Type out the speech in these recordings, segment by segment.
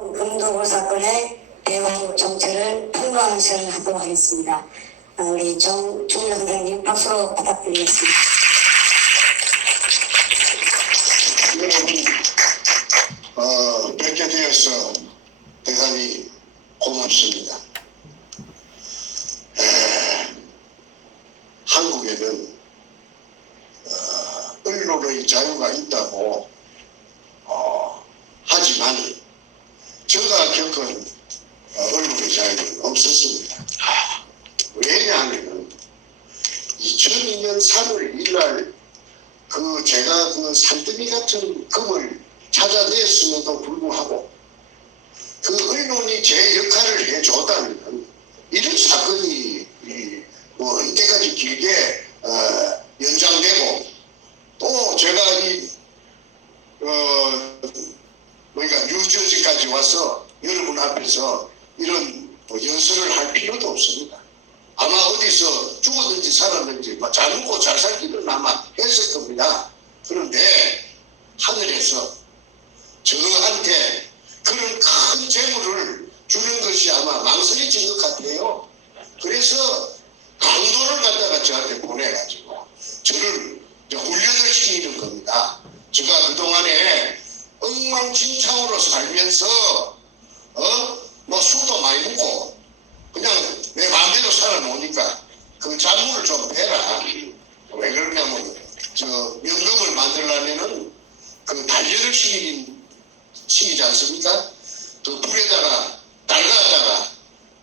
금도구 사건의 배후 정체를 평가하는 시간을 갖도록 하겠습니다. 우리 정준영 선생님 박수로 부탁드리겠습니다. 여러분, 뵙게 되어서 대단히 고맙습니다. 한국에는 언론의 자유가 있다고 하지만 제가 겪은 언론의 자유는 없었습니다. 왜냐하면 2002년 3월 1일 제가 산더미 같은 금을 찾아냈음에도 불구하고 그 언론이 제 역할을 해줬다면 이런 사건이 이때까지 길게 연장되고 또 제가 뉴저지까지 와서 여러분 앞에서 이런 연설을 할 필요도 없습니다. 아마 어디서 죽었는지 살았는지 잘 먹고 잘 살기는 아마 했을 겁니다. 그런데 하늘에서 저한테 그런 큰 재물을 주는 것이 아마 망설여진 것 같아요. 그래서 강도를 갖다가 저한테 보내가지고 저를 훈련을 시키는 겁니다. 제가 그동안에 엉망진창으로 살면서 술도 많이 먹고 그냥 내 마음대로 살아놓으니까 그 잔물을 좀 빼라. 왜 그러냐면 연금을 만들려면은 단련을 시키지 않습니까? 또 불에다가 달가다가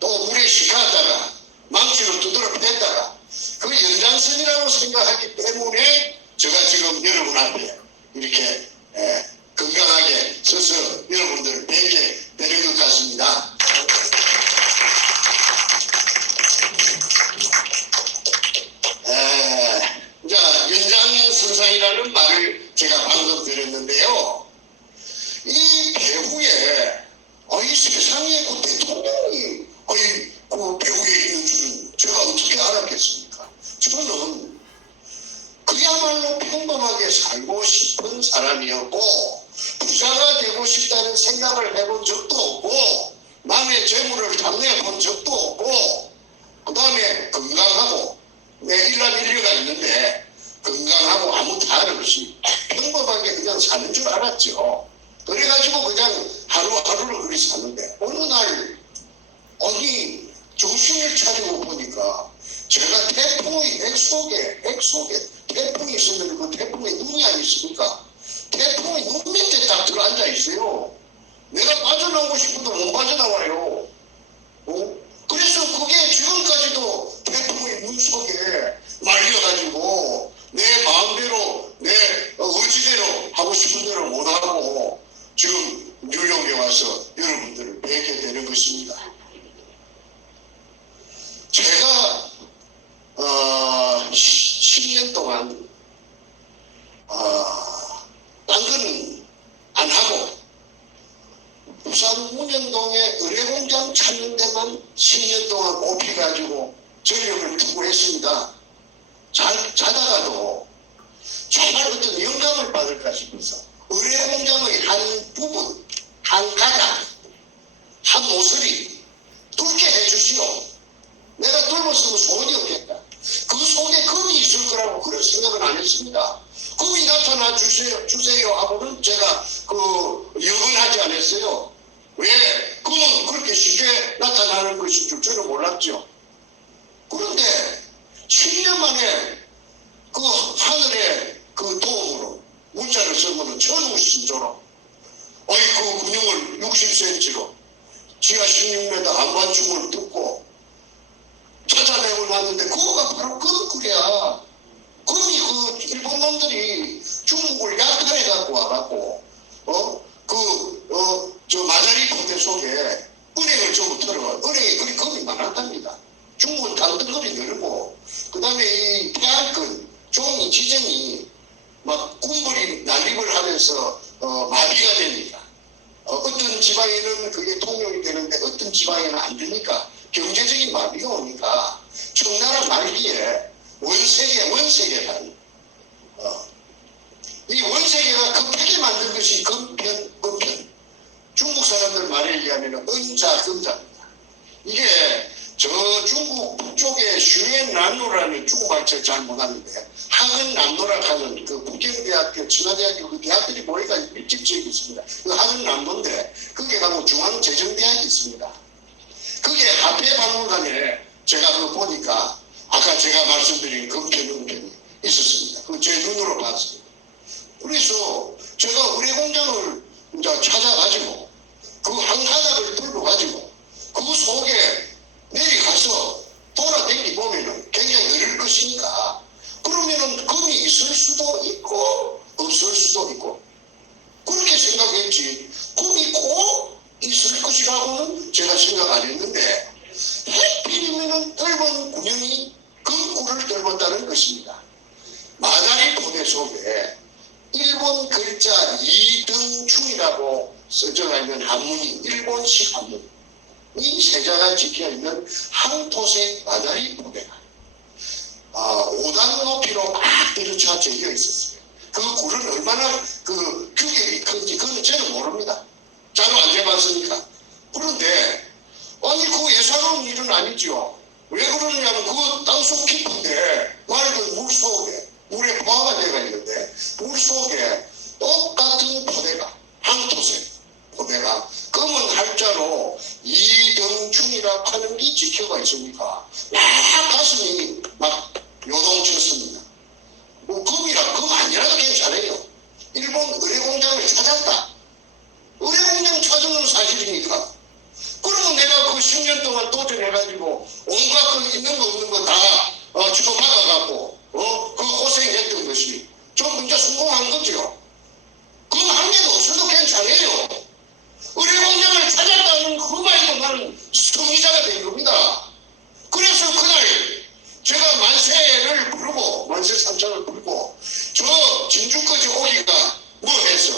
또 물에 식하다가 망치로 두드러 팼다가 그 연장선이라고 생각하기 때문에 제가 지금 여러분 앞에 이렇게 건강하게 서서 여러분들을 뵙게 되는 것 같습니다. 자, 연장선상이라는 말을 제가 방금 드렸는데요. 이 배후에 이 세상에 그 대통령이 그 배후에 있는 줄은 제가 어떻게 알았겠습니까? 저는 그야말로 평범하게 살고 싶은 사람이었고 부자가 되고 싶다는 생각을 해본 적도 없고 남의 재물을 탐내본 적도 없고 그 다음에 건강하고 내 일남일녀가 있는데 건강하고 아무 탈 없이 평범하게 그냥 사는 줄 알았죠. 그래가지고 그냥 하루하루를 그렇게 사는데 어느 날 정신을 차리고 보니까 제가 태풍의 액 속에 태풍이 있으면 그 태풍의 눈이 아니십니까? 태풍의 눈 밑에 딱 들어앉아 있어요. 내가 빠져나오고 싶어도 못 빠져나와요. 그래서 그게 지금까지도 태풍의 눈 속에 말려가지고 내 마음대로 내 의지대로 하고 싶은 대로 못하고 지금 뉴욕에 와서 여러분들을 뵙게 되는 것입니다. 제가 10년 동안 딴 거는 안 하고 부산 문현동에 의뢰공장 찾는 데만 10년 동안 꼽혀가지고 전력을 투구했습니다. 자다가도 정말 어떤 영감을 받을까 싶어서 의뢰공장의 한 부분, 한 가닥, 한 모서리 뚫게 해주시오. 내가 뚫었으면 소원이 없겠다. 그 속에 금이 있을 거라고 그런 생각은 안 했습니다. 금이 나타나 주세요 하고는 제가 여건하지 않았어요. 왜? 금은 그렇게 쉽게 나타나는 것인 줄 저는 몰랐죠. 그런데 10년 만에 그 하늘의 그 도움으로 문자를 쓰면은 천우신조로 그 근육을 60cm로 지하 16m 안반충을 뜯고 찾아내고 났는데 그거가 바로 금이야. 금이 일본 놈들이 중국을 약탈해 갖고 와갖고 저 마자리 포대 속에 은행을 전부 털어와. 은행에 그리 금이 많았답니다. 중국은 당근거리 늘고 그 다음에 이 폐활근 종이 지정이 막 군불이 난립을 하면서 마비가 됩니다. 어떤 지방에는 그게 통용이 되는데 어떤 지방에는 안 되니까 경제적인 마비가 오니까 청나라 말기에 원세계란 이 원세계가 급하게 만든 것이 금편. 중국 사람들 말에 의하면 은자, 금자입니다. 이게 저 중국 북쪽에 슈엔난로라는 중국말 잘 못하는데 하근남로라 하는 그 북경대학교,清华대학교 그 대학들이 모이가 밀집 지역이 있습니다. 그 하근남로인데 거기에 가면 중앙재정대학이 있습니다. 그게 화폐 박물관에 제가 그거 보니까 아까 제가 말씀드린 금편은편이 있었습니다. 그거 제 눈으로 봤습니다. 그래서 제가 의뢰공장을 이제 찾아가지고 그 한 가닥을 들고가지고 그 속에 내려가서 돌아다니 보면은 굉장히 어려울 것이니까 그러면은 금이 있을 수도 있고 없을 수도 있고 그렇게 생각했지 금이 꼭 있을 것이라고는 제가 생각 안 했는데 해필이면은 떫은 군형이 금꿀을 떫었다는 것입니다. 마다리 포대 속에 일본 글자 이등충이라고 써져 있는 한문이 일본식 한문 이 세자가 지켜있는 황토색 마다리 포대가 5단 높이로 막 들어차 재겨 있었어요. 그 굴은 얼마나 그 규격이 큰지 그건 저는 모릅니다. 자로 안 재봤으니까. 그런데 아니 그 예사로운 일은 아니죠. 왜 그러냐면 그 땅속 깊은데 맑은 물 속에 물에 포화가 되어 있는데 물 속에 똑같은 포대가 황토색 포대가 검은 할자로 이등충이라고 하는 게 찍혀가 있으니까 막 가슴이 막 요동쳤습니다. 뭐 금 아니라도 괜찮아요. 일본 의뢰공장을 찾았다. 의뢰공장 찾은 사실이니까. 그러면 내가 그 10년 동안 도전해가지고 온갖 그 있는 거 없는 거 다 집어박아갖고 그 고생했던 것이 좀 문제 성공한 거죠. 금 한 개도 없어도 괜찮아요. 의뢰공장을 찾았다는 그 말도 나는 승리자가 된 겁니다. 그래서 그날 제가 만세를 부르고 만세삼창을 부르고 저 진주까지 오기가 뭐 해서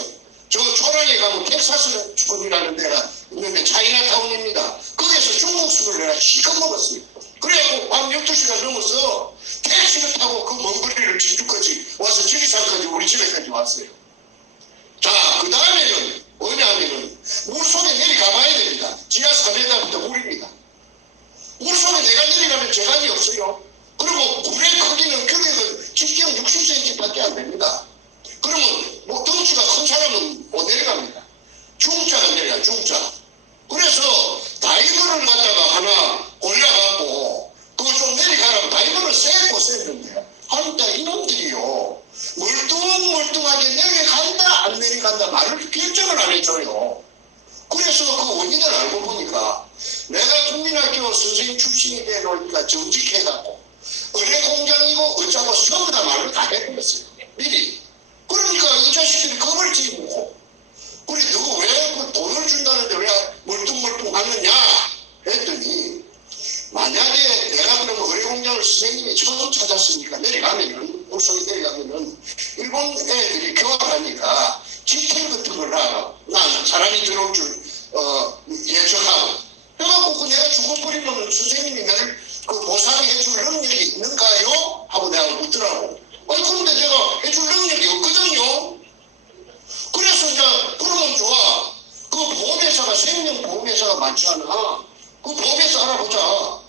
저 초랑에 가면 텍사스 촌이라는 데가 있는데 차이나타운입니다. 거기서 중국술을 내가 실컷 먹었어요. 그래갖고 밤 12시가 넘어서 택시를 타고 그 먼 거리를 진주까지 와서 지리산까지 우리 집에까지 왔어요. 자, 그 다음에는 뭐냐면은 물속에 내려가봐야 됩니다. 지하 4m부터 물입니다. 물속에 내가 내려가면 재간이 없어요. 그리고 물의 크기는 규격은 직경 60cm밖에 안 됩니다. 그러면 뭐 덩치가 큰 사람은 못 내려갑니다. 중자가 내려가 중자. 그래서 다이버를 갖다가 하나 골라갖고 그거 좀 내려가라고 다이버를 세고 셌는데 하니까 이놈들이요 멀뚱멀뚱하게 내려간다 안 내려간다 말을 결정을 안 해줘요. 그래서 그 원인을 알고 보니까 내가 국민학교 선생님 출신이 되놓으니까 정직해갖고 의뢰공장이고 어쩌고 전부 다 말을 다 해버렸어요. 미리. 그러니까 이 자식들이 겁을 지고 그래 너가 왜 그 돈을 준다는데 왜 멀뚱멀뚱하느냐 했더니 만약에 내가 그러면 의뢰공장을 선생님이 처음 찾았으니까 내려가면은 물속에 내려가면은 일본 애들이 교환하니까 지텔 같은 걸 하라. 난 사람이 들어올 줄 예측하고 그래갖고 내가 죽어버리면 선생님이 나를 그 보상해줄 능력이 있는가요? 하고 내가 묻더라고. 아니 그런데 내가 해줄 능력이 없거든요. 그래서 이제 그러면 좋아. 그 보험회사가 생명보험회사가 많잖아. 그 보험회사 알아보자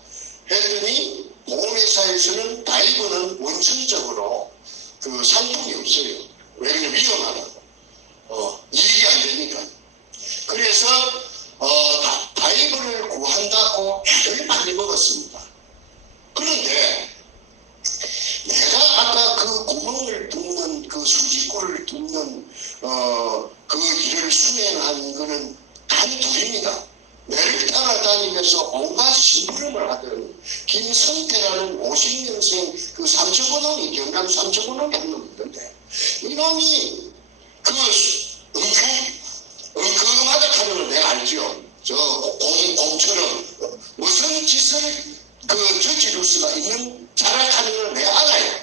했더니 보험회사에서는 다이버는 원천적으로 그 상품이 없어요. 왜 그러냐면 위험하다고. 이익이 안 되니까. 그래서 다이버를 구한다고 애를 많이 먹었습니다. 그런데 내가 아까 그 구멍을 뚫는 그 수직구를 뚫는 그 일을 수행한 거는 단 둘입니다. 매를 따라다니면서 온갖 심부름을 하던 김성태라는 50년생 그 삼척원홍이 경남 삼척원홍이 한 놈이 있던데 이놈이 그 엉큼하다 하는 걸 내가 알죠. 저 곰처럼 무슨 짓을 그 저지를 수가 있는 자락하는 걸 내가 알아요.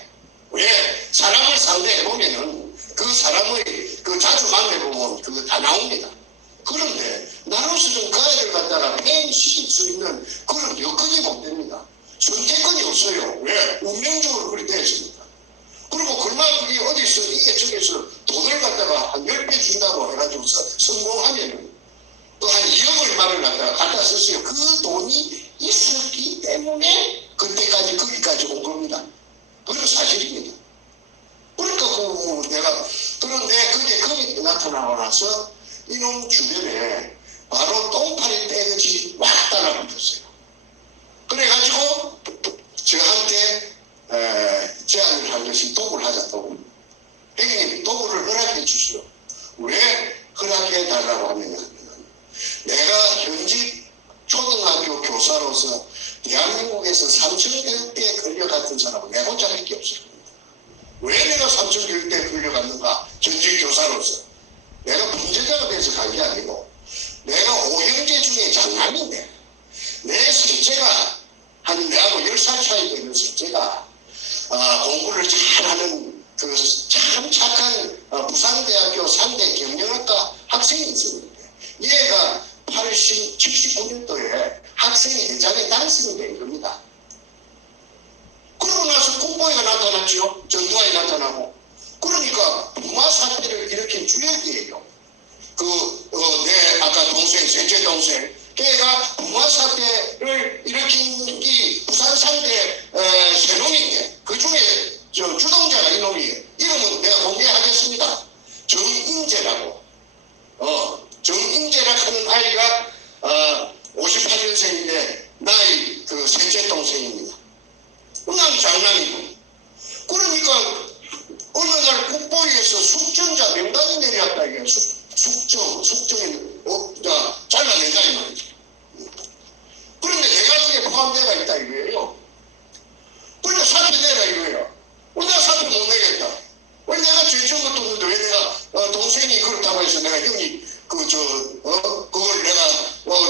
왜? 사람을 상대해보면은 그 사람의 그 자주 만나보면 그거 다 나옵니다. 그런데 나로서는 그 아이를 갖다가 폐인시킬 수 있는 그런 여건이 못 됩니다. 선택권이 없어요. 왜? 운명적으로 그렇게 되어 있습니다. 그리고 그만 그게 어디서 이게 저기서 돈을 갖다가 한 10배 준다고 해가지고 성공하면은 또 한 2억 그 돈이 있었기 때문에 그때까지 거기까지 온 겁니다. 그건 사실입니다. 그러니까 그런데 그게 거기 나타나고 나서 이놈 주변에 바로 똥파리 떼듯이 막 따라붙었어요. 그래가지고 저한테 제안을 한 것이 도구를 하자, 도구. 형님, 도구를 허락해 주시오. 왜 허락해 달라고 하느냐. 내가 현직 초등학교 교사로서 대한민국에서 삼천교육대에 끌려갔던 사람은 내 혼자밖에 없을 겁니다. 왜 내가 삼천교육대에 끌려갔는가? 전직 교사로서. 내가 범죄자가 돼서 간 게 아니고 내가 오형제 중에 장남인데 내 셋째가 내하고 10살 차이 되는 셋째가 공부를 잘하는 그 참 착한 부산대학교 3대 경영학과 학생이 있었는데 얘가 79년도에 학생회장에 당선이 된 겁니다. 그러고 나서 국보회가 나타났죠. 전두환이 나타나고. 그러니까 부마 사태를 일으킨 주역이에요. 내 아까 동생, 셋째 동생. 걔가 부마 사태를 일으킨 이 부산 3대 세놈인데 그 중에 주동자가 이놈이에요. 이름은 내가 공개하겠습니다. 정인재라고. 정인재라 하는 아이가 58년생인데 나이 그 셋째 동생입니다. 난 장남이고. 그러니까 어느 날 국보위에서 숙정자 명단이 내려왔다 이게 숙정에 잘라낸다 이 말이지. 그런데 내가 그게 포함되어 있다 이거예요. 그러니까 사표 내라 이거예요. 왜 내가 사표 못 내겠다. 왜 내가 제일 처음부터 떴는데 왜 내가 동생이 그렇다고 해서 내가 형이 그걸 내가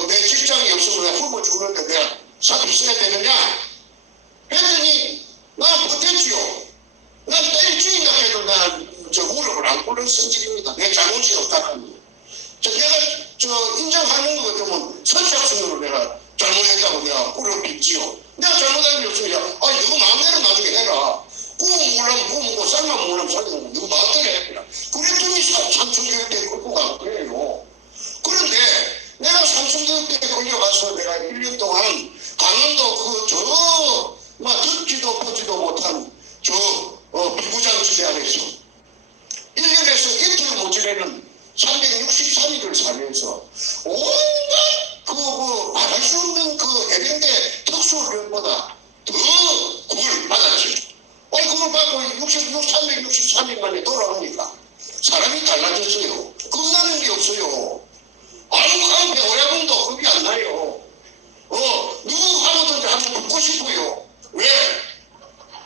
내 직장이 없으면 내가 굶어 죽는데 내가 사표 써야 되느냐? 했더니 나 버텼지요. 난 때리 죽인다 해도 난 무릎을 안 꿇는 성질입니다. 내 잘못이 없다 합니다. 내가 인정하는 것 같으면 선착순으로 내가 잘못했다고 내가 꿇어 빚지요. 내가 잘못한 게 없으니까 누구 마음대로 나중에 해라. 구우면 몰라면 구우고 삶으면 몰라면 삶으면 누구 마음대로 해라. 그랬더니 삼천교육대에 끌고 간 거예요. 그런데 내가 삼천교육대에 끌려가서 내가 1년 동안 강원도 듣지도 보지도 못한 비구장지대 안에서 1년에서 이틀 모자라는 363일을 살면서 온갖 말할 수 없는 해병대 특수훈련보다 더 구을 받았지. 그걸 받고 363일 만에 돌아오니까 사람이 달라졌어요. 겁나는 게 없어요. 아무한 배우야금도 겁이 안 나요. 누구하고든지 한번 붙고 싶어요. 왜?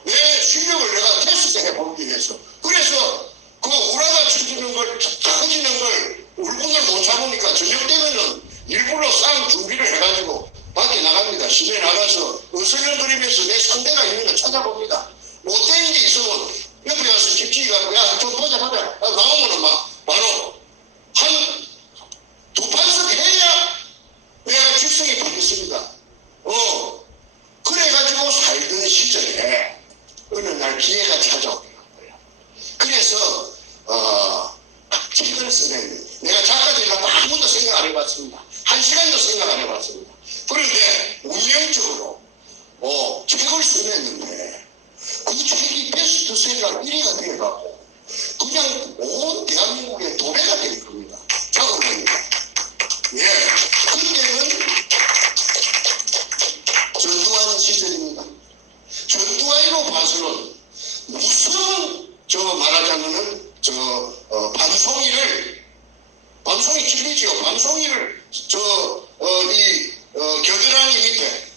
내 실력을 내가 테스트 해보기 위해서. 그래서 우라가 터지는 걸 울분을 못 참으니까 저녁 되면은 일부러 싸움 준비를 해가지고 밖에 나갑니다. 시내에 나가서 어슬렁거리면서 내 상대가 있는 걸 찾아봅니다. 못된 게 있으면 옆에 가서 집지가 야좀 보자 나오면은 바로 한 두 판씩 해야 내가 직성이 바뀌었습니다. 그래가지고 살던 시절에 어느 날 기회가 찾아오는 거예요. 그래서 책을 쓰는 내가 작가 되려고 아무도 생각 안 해봤습니다. 한 시간도 생각 안 해봤습니다. 그런데 운명적으로 책을 쓰냈는데 그 책이 베스트셀러 1위가 되어가고 그냥 온 대한민국의 도배가 될 겁니다. 작업을 하니까. 그때는 전두환 시절입니다. 전두환으로 봐서는 무슨 말하자면은 밤송이 찔리지요. 밤송이를 겨드랑이 밑에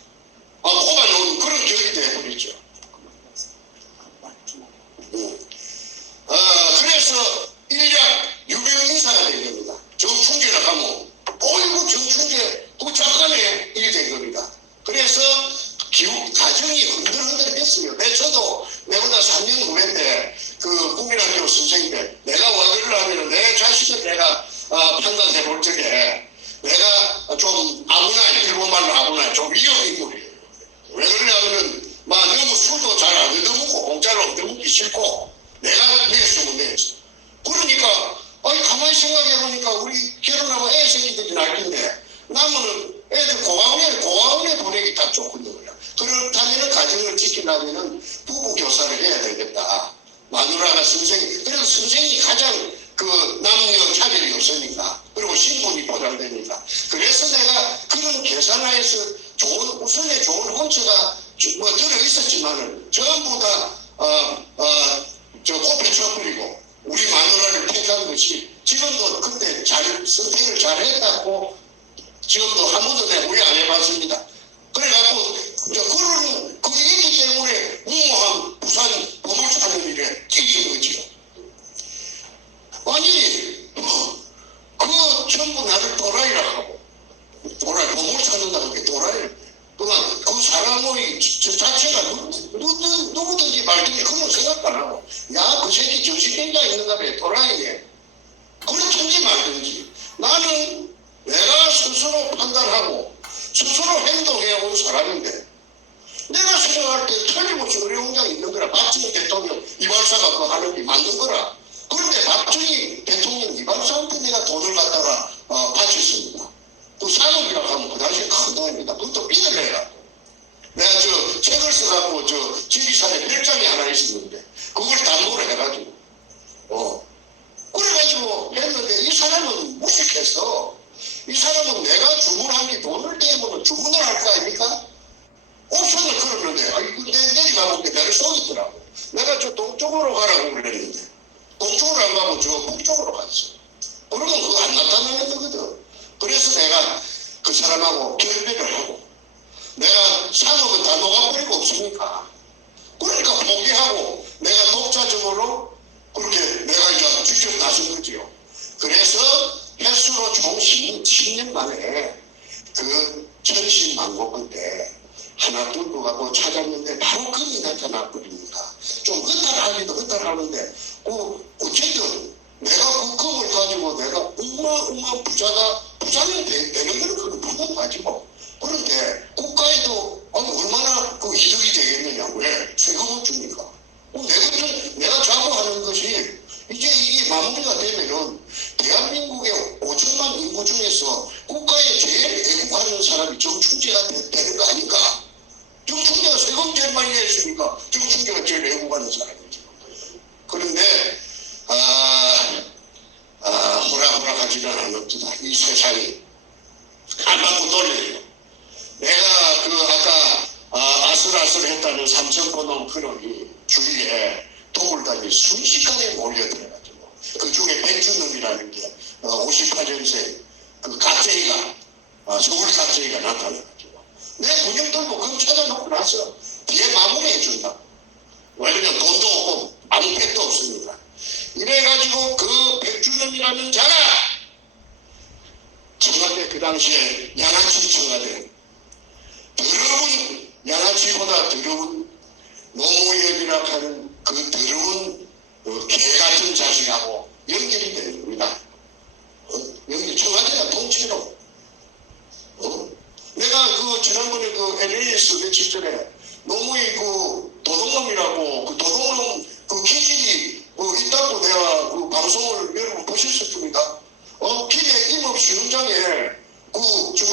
꼽아놓은 그런 격이 되어버렸죠. 그래서 일약 유명 인사가 되야 됩니다. 저 풍계를 가면 어이구 시키려면은 부부 교사를 해야 되겠다. 마누라가 선생님, 그래서 선생이 가장 그 남녀 차별이 없으니까, 그리고 신분이 보장되니까. 그래서 내가 그런 계산하에서 우선에 좋은 혼처가 뭐 들어있었지만은 전부 다 꽃에 쳐버리고 우리 마누라를 택한 것이 지금도 그때 선택을 잘 했다고 지금도 한 번도 내가 후회 안 해봤습니다. 그래갖고 그게 있기 때문에 무모한 부산 보물 찾는 일에 뛰긴 거지요. 아니 그 전부 나를 또라이라 하고 보물 찾는다고 그게 또라이. 그만 그 사람의 자체가 누구든지 말든지 그런 생각 안 하고 야 그 새끼 정신병자 있는가 봐 또라이네. 그렇든지 말든지 나는 내가 스스로 판단하고 스스로 행동해 온 사람인데 내가 생각할 때 틀림없이 의료공장이 있는 거라. 박정희 대통령 이발사가 그거 하는 게 맞는 거라. 그런데 박정희 대통령 이발사한테 내가 돈을 갖다가 바쳤습니다. 그 산업이라고 하면 그 당시에 큰 돈입니다. 그것도 빚을 내갖고 내가 책을 써갖고 지리산에 별장이 하나 있었는데 그걸 담보를 해가지고 그래가지고 했는데 이 사람은 무식했어. 이 사람은 내가 주문한 게 돈을 떼면 주문을 할 거 아닙니까? 옵션을 걸었는데 내려가보니까 나를 쏘겠더라고. 내가 동쪽으로 가라고 그랬는데 동쪽으로 안 가고 북쪽으로 갔어. 그러면 그거 안 나타나는 거거든. 그래서 내가 그 사람하고 결별을 하고 내가 산업은 다 녹아버리고 없으니까 그러니까 포기하고 내가 독자적으로 그렇게 내가 이제 직접 나선 거지요. 그래서 횟수로 총 10년 만에 그 천신만고 때 하나 뚫고 가고 찾았는데 바로 금이 나타나 버립니다. 좀 허탈하기도 허탈하는데 어쨌든 내가 그 금을 가지고 내가 어마어마한 부자는 되는 거는 그건 불공하지 뭐. 그런데 국가에도 얼마나 그 이득이 되겠느냐. 왜? 세금을 주니까. 내가 자부하는 것이 이제 이게 마무리가 되면은 대한민국의 5천만 인구 중에서 국가에 제일 애국하는 사람이 정충재가 되는 거 아닌가? 정충재가 세금 제일 많이 냈으니까 정충재가 제일 애국하는 사람이죠. 그런데 호락호락하지는 않았다. 이 세상이 안 받고 돌려요. 내가 아까 아슬아슬했다는 삼천포놈 그놈이 주위에 도굴단이 순식간에 몰려들어가지고 그 중에 백준놈이라는 게 58년생 그 갑쟁이가 서울 갑쟁이가 나타나가지고 내 군용 들고 금 찾아놓고 나서 뒤에 마무리해준다. 왜냐면 돈도 없고 아무 팩도 없으니까. 이래가지고 그 백준놈이라는 자가 청와대 그 당시에 양아치 청와대 더러운 양아치보다 더러운 노무현이라 하는 그 더러운 개 같은 자식하고 연결이 되는 겁니다. 청와대가 통째로. 내가 지난번에 LA에서 며칠 전에 노무현 도둑놈이라고 도둑놈 기질이 있다고 내가 방송을 여러분 보셨을 겁니다. 길에 임업시 현장에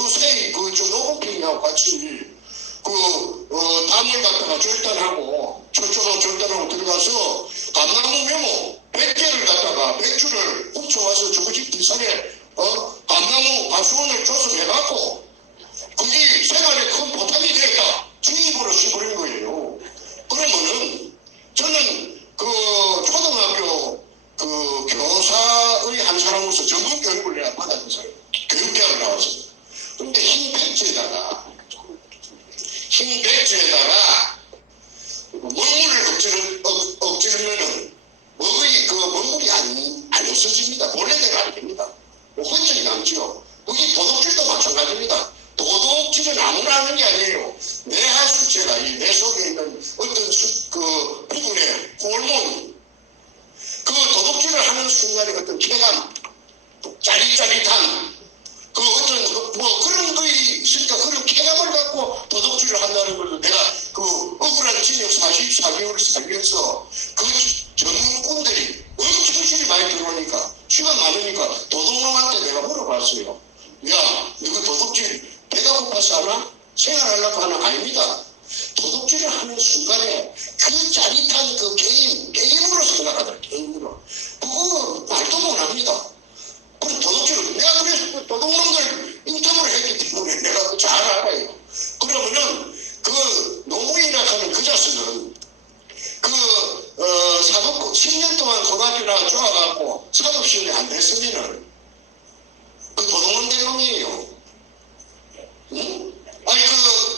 세이 노공평이하고 같이 담을 갖다가 절단하고 절단하고 들어가서 감나무 메모 100개를 갖다가 백주를 훔쳐와서 집 뒷산에 감나무 가수원을 조성해갖고 그게 생활에 큰 보탬이 되었다. 주입으로 씹어버린 거예요. 그러면은 저는 초등학교 교사의 한 사람으로서 전문 교육을 내가 받았던 사람, 교육대학을 나왔습니다. 그런데 흰 배지에다가 먹물을 엎지르면은 먹물이 안 없어집니다. 본래대로 안 됩니다. 흔적이 남죠. 그게 도둑질도 마찬가지입니다. 도둑질은 아무나 하는 게 아니에요. 내 하수체가 내 속에 있는 어떤 부분의 호르몬이 도둑질을 하는 순간에 어떤 쾌감, 짜릿짜릿한 그런 거에 있으니까 그런 쾌감을 갖고 도둑질을 한다는 걸 내가 억울한 징역 44개월을 살면서 전문꾼들이 엄청 실이 많이 들어오니까 시간 많으니까 도둑놈한테 내가 물어봤어요. 야, 이거 도둑질 배가 고파서 하나? 생활하려고 하나? 아닙니다. 도둑질을 하는 순간에 그 짜릿한 그 게임으로 생각하더라. 게임으로. 그거 말도 못합니다. 그럼 도둑질, 내가 그래서 도둑놈들 인터뷰를 했기 때문에 내가 그거 잘 알아요. 그러면은 그 노무현이라 하는 그 자식은 사법고 10년 동안 고등학교 나가 좋아갖고 사법시험이 안 됐으면은 그 도둑놈 된 놈이에요. 응? 아니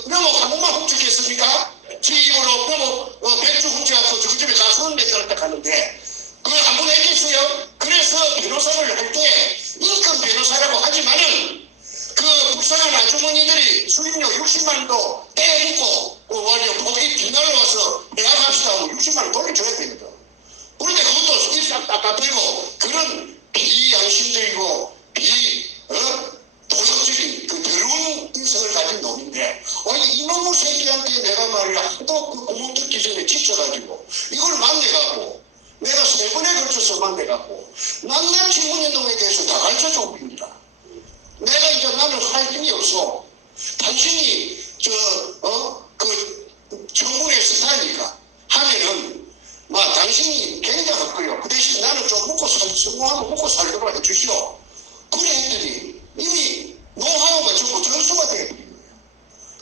묘목 한 번만 훔쳤겠습니까? 지 입으로 묘목 백주 훔쳐갖고 그 집에 가수는 내들었다 가는데 그걸 한 번 했겠어요? 그래서 변호사를 할 때 인권 변호사라고 하지만은 그 불쌍한 아주머니들이 수임료 60만원도 떼묻고 거기 뒷날로 와서 계약합시다 하고 60만원 돌려줘야 됩니다. 그런데 그것도 일상 깝깝하고 그런 비양심적이고 도덕적인 그 더러운 인성을 가진 놈인데 아니 이놈의 새끼한테 내가 말이야 하도 그 구멍 뚫기 전에 지쳐가지고 이걸 만나갖고 내가 3번에 걸쳐서 만나갖고 낱낱이 문현동에 대해서 다 가르쳐줘 봅니다. 내가 이제 나는 할 힘이 없어. 당신이 청문회 스타일이니까 하면은 당신이 굉장할 거예요. 그 대신 나는 좀 성공하면 먹고 살도록 해주시오. 그래 했더니 이미 노하우가 전부 전수가 되어버린 거예요.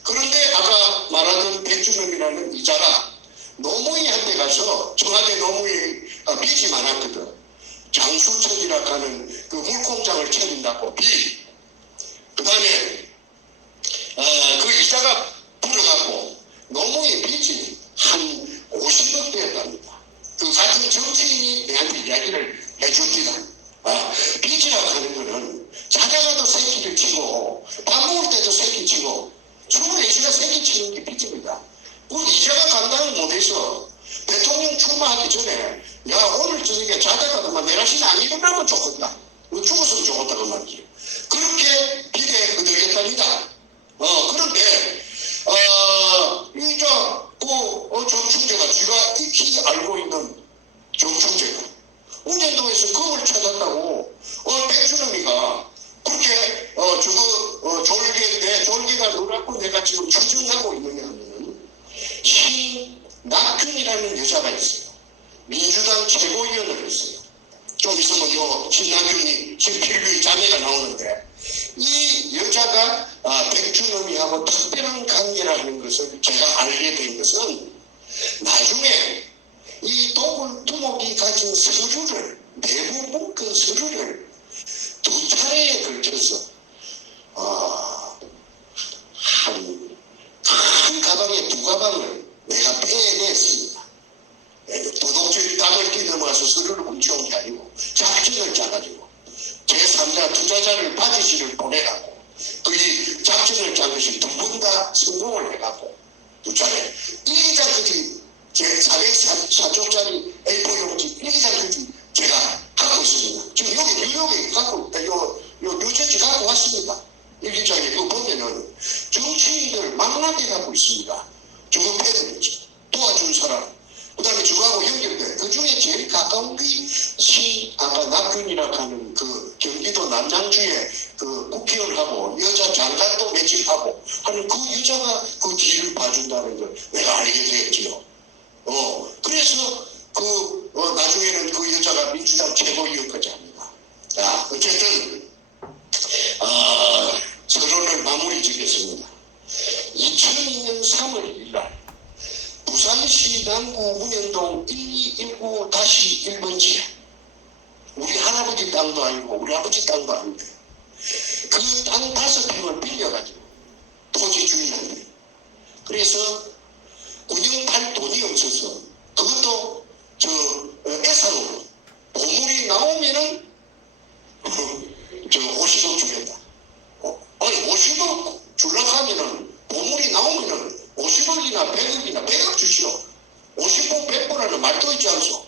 그런데 아까 말하던 백준범이라는 이자가 노무현한테 가서 청와대 노무현 빚이 많았거든. 장수천이라 하는 그 물공장을 차린다고 빚. 그 다음에 그 이자가 불어갖고 노무현 빚이 한 50억 되었답니다. 그 같은 정치인이 내한테 이야기를 해줍니다. 빚이라고 하는 거는 자다가도 새끼를 치고 밥 먹을 때도 새끼 치고 24시간 새끼 치는 게 빚입니다. 우리 이자가 감당을 못해서 대통령 출마하기 전에 야 오늘 저녁에 자다가도 내라시는 안 일어나면 좋겠다. 죽었으면 좋겠다 그 말이지. 그렇게 빚에 흔들겠답니다. 그런데 정충재가 쥐가 익히 알고 있는 정충재가 운현동에서 검을 찾았다고 백준범이가 그렇게 졸개가 놀았고 내가 지금 추정하고 있느냐 하면 신낙균이라는 여자가 있어요. 민주당 최고위원을 했어요. 좀 있으면 신낙균이 신필규의 자매가 나오는데 이 여자가 백준범이하고 특별한 관계라 하는 것을 제가 알게 된 것은 나중에 이 도굴두목이 가진 서류를 내부 문건 서류를 2차례에 걸쳐서 한 가방에 2가방을 내가 빼냈습니다. 도둑질 담을 넘어가서 서류를 훔쳐온 게 아니고 작전을 짜가지고 제3자 투자자를 바지실을 보내갖고 거기 작전을 짠 것이 2번 다 성공을 해갖고 2차례 일기장까지 제 404쪽짜리 A4 용지 일기장까지 제가 갖고 있습니다. 지금 여기 뉴욕에 갖고 있다. 요 뉴저지 갖고 왔습니다. 일기장에 그거 보면은 정치인들 망나게 갖고 있습니다. 저거 패드 도와준 사람. 그 다음에 저거하고 연결돼. 그 중에 제일 가까운 게 아까 낙균이라고 하는 그 경기도 남양주에 그 국회의원하고 여자 장관도 매집하고 하는 그 여자가 그 뒤를 봐준다는 걸 내가 알게 되었지요. 그래서 나중에는 그 여자가 민주당 최고위원까지 합니다. 자, 어쨌든, 서론을 마무리 짓겠습니다. 2002년 3월 1일 날, 부산시 남구 문현동 1219-1번지에 우리 할아버지 땅도 아니고 우리 아버지 땅도 아닌데 그 땅 5평을 빌려가지고 토지 주인한테 그래서 운영할 돈이 없어서 그것도 애상으로 보물이 나오면은 50억 주겠다. 아니 50억 주려고 하면은 보물이 나오면은 50억이나 100억이나 100억 주시오. 50억 100억이라는 말도 있지 않소.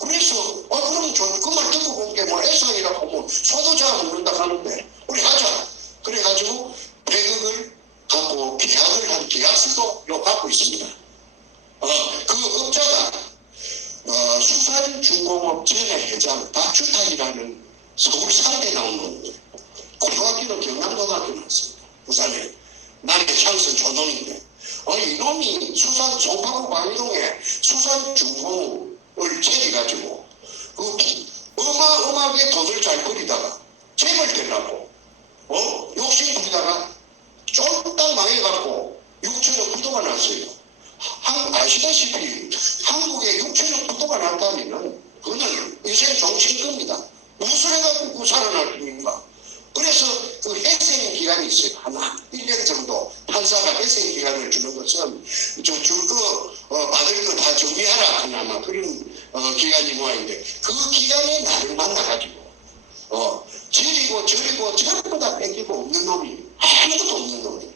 그래서 그럼 그 말 듣고 본 게 애상이라고 소도자 먹는다 하는데 우리 하자. 그래가지고 100억을 갖고 계약을 한 계약서도 갖고 있습니다. 그 업자가 수산중공업 전의 회장 박주탁이라는 서울 상대 나온 놈인데 고등학교는 경남고등학교 나왔습니다. 부산에 나의 창선 초등인데 이놈이 수산 송파구 광동에 수산 중공을 채워가지고 어마어마하게 돈을 잘 벌이다가 재벌 되려고 욕심 부리다가 쫄딱 망해갖고 6천억 부도가 났어요. 아시다시피 한국에 6천억 부도가 났다면은 그거는 인생 종신급입니다. 무엇을 해갖고 살아날 겁니까? 그래서 그 회생 기간이 있어요. 한 1년 정도 판사가 회생 기간을 주는 것은 줄 거 받을 거 다 정리하라 하는 아마 그런 기간이 모양인데 그 기간에 나를 만나가지고 저리고 전부 다 뺏기고 없는 놈이 아무것도 없는 놈이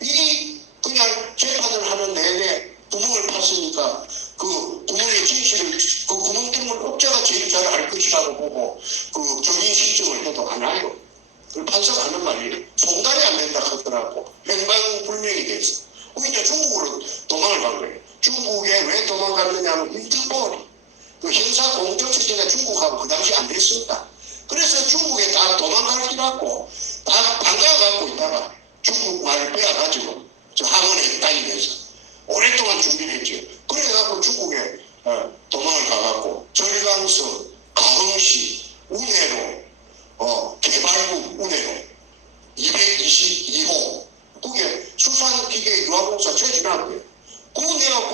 이게 그냥 재판을 하는 내내 구멍을 팠으니까 그 구멍의 진실을 그 구멍 때문에 업자가 제일 잘 알 것이라고 보고 그 경인 신청을 해도 안 와요. 판사가 하는 말이 송달이 안 된다 하더라고. 행방불명이 돼서. 이제 중국으로 도망을 간 거예요. 중국에 왜 도망갔느냐면 인터폴이 그 형사 공조 체제가 중국하고 그 당시 안 됐습니다. 그래서 중국에 다 도망가기라고 다 반가워갖고 있다가 중국 말을 빼앗가지고 저 학원에 다니면서 오랫동안 준비를 했죠. 그래갖고 중국에 도망을 가갖고 절강서, 가흥시, 운해로 개발국 운해로 222호 그게 수산기계 유아공사 최진한 거예요. 그거 내가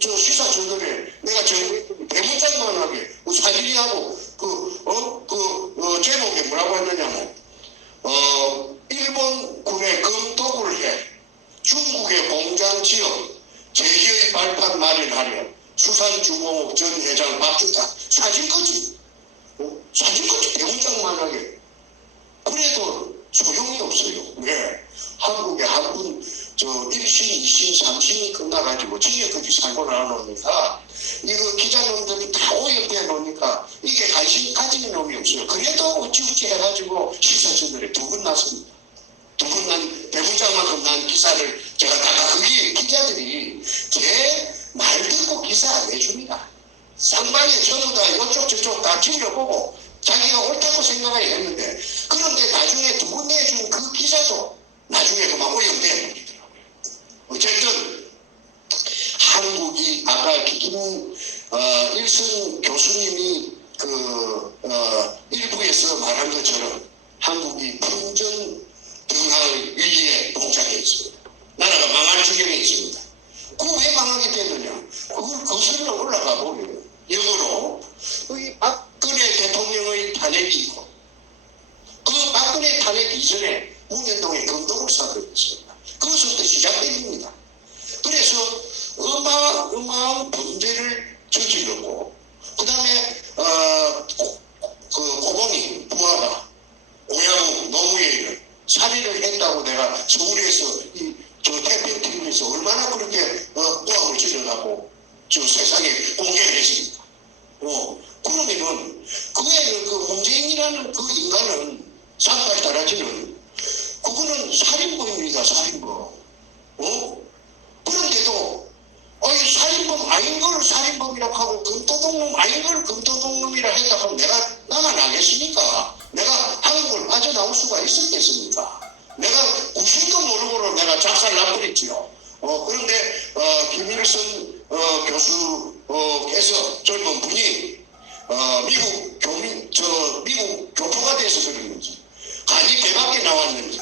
저 시사 저널에 내가 대문짝만하게 사진이하고 제목에 뭐라고 했느냐면 일본군의 검토를 해 중국의 공장 지역 제기의 발판 마련하려 수산중공업 전 회장 박주타 사진까지 대문짝만하게 그래도 소용이 없어요. 왜? 한국에 한분 1심, 2심, 3심이 끝나가지고 징역까지 살고 나놓으니까 이거 기자놈들이 다 오염돼 놓으니까 이게 관심 가지는 놈이 없어요. 그래도 어찌어찌 해가지고 시사전널에 2번 났습니다. 2번 난 대문짝만큼 난 기사를 제가 다 그게 기자들이 제 말 듣고 기사 안 내줍니다. 쌍방에 전부 다 이쪽 저쪽 다 찔러보고 자기가 옳다고 생각을 했는데 그런데 나중에 2번 내준 그 기사도 나중에 그만 오염돼 버리더라고요. 어쨌든 한국이 아까 일선 교수님이 일부에서 말한 것처럼 한국이 분전 등할 위기에 봉착해 있습니다. 나라가 망할 지경에 있습니다. 그거 왜 망하게 됐느냐? 그걸 거슬러 올라가 보면 영어로 이 박근혜 대통령의 탄핵이 있고 그 박근혜 탄핵 이전에 문현동에 검도를 사건이 있습니다. 그것부터 시작됩니다. 그래서 어마어마한 범죄를 저질렀고 그 다음에 고봉이 부하가 오야무 노무현을 살해를 했다고 내가 서울에서 태평TV에서 얼마나 그렇게 고함을 질러가고 세상에 공개를 했습니다. 그러면은 그외에 문재인이라는 그 인간은 상발 따라지는 그거는 살인범입니다. 살인범. 그런데도 살인범 아닌 걸 살인범이라고 하고 금토동놈 아닌 걸 금토동놈이라 했다고 하면 내가 나만 나겠습니까? 내가 한국을 빠져나올 수가 있었겠습니까? 내가 구실도 모르고 내가 작살 나버렸지요. 그런데 김일성 교수께서 젊은 분이 미국 교포가 돼서 그랬는지 간이 개밖에 나왔는지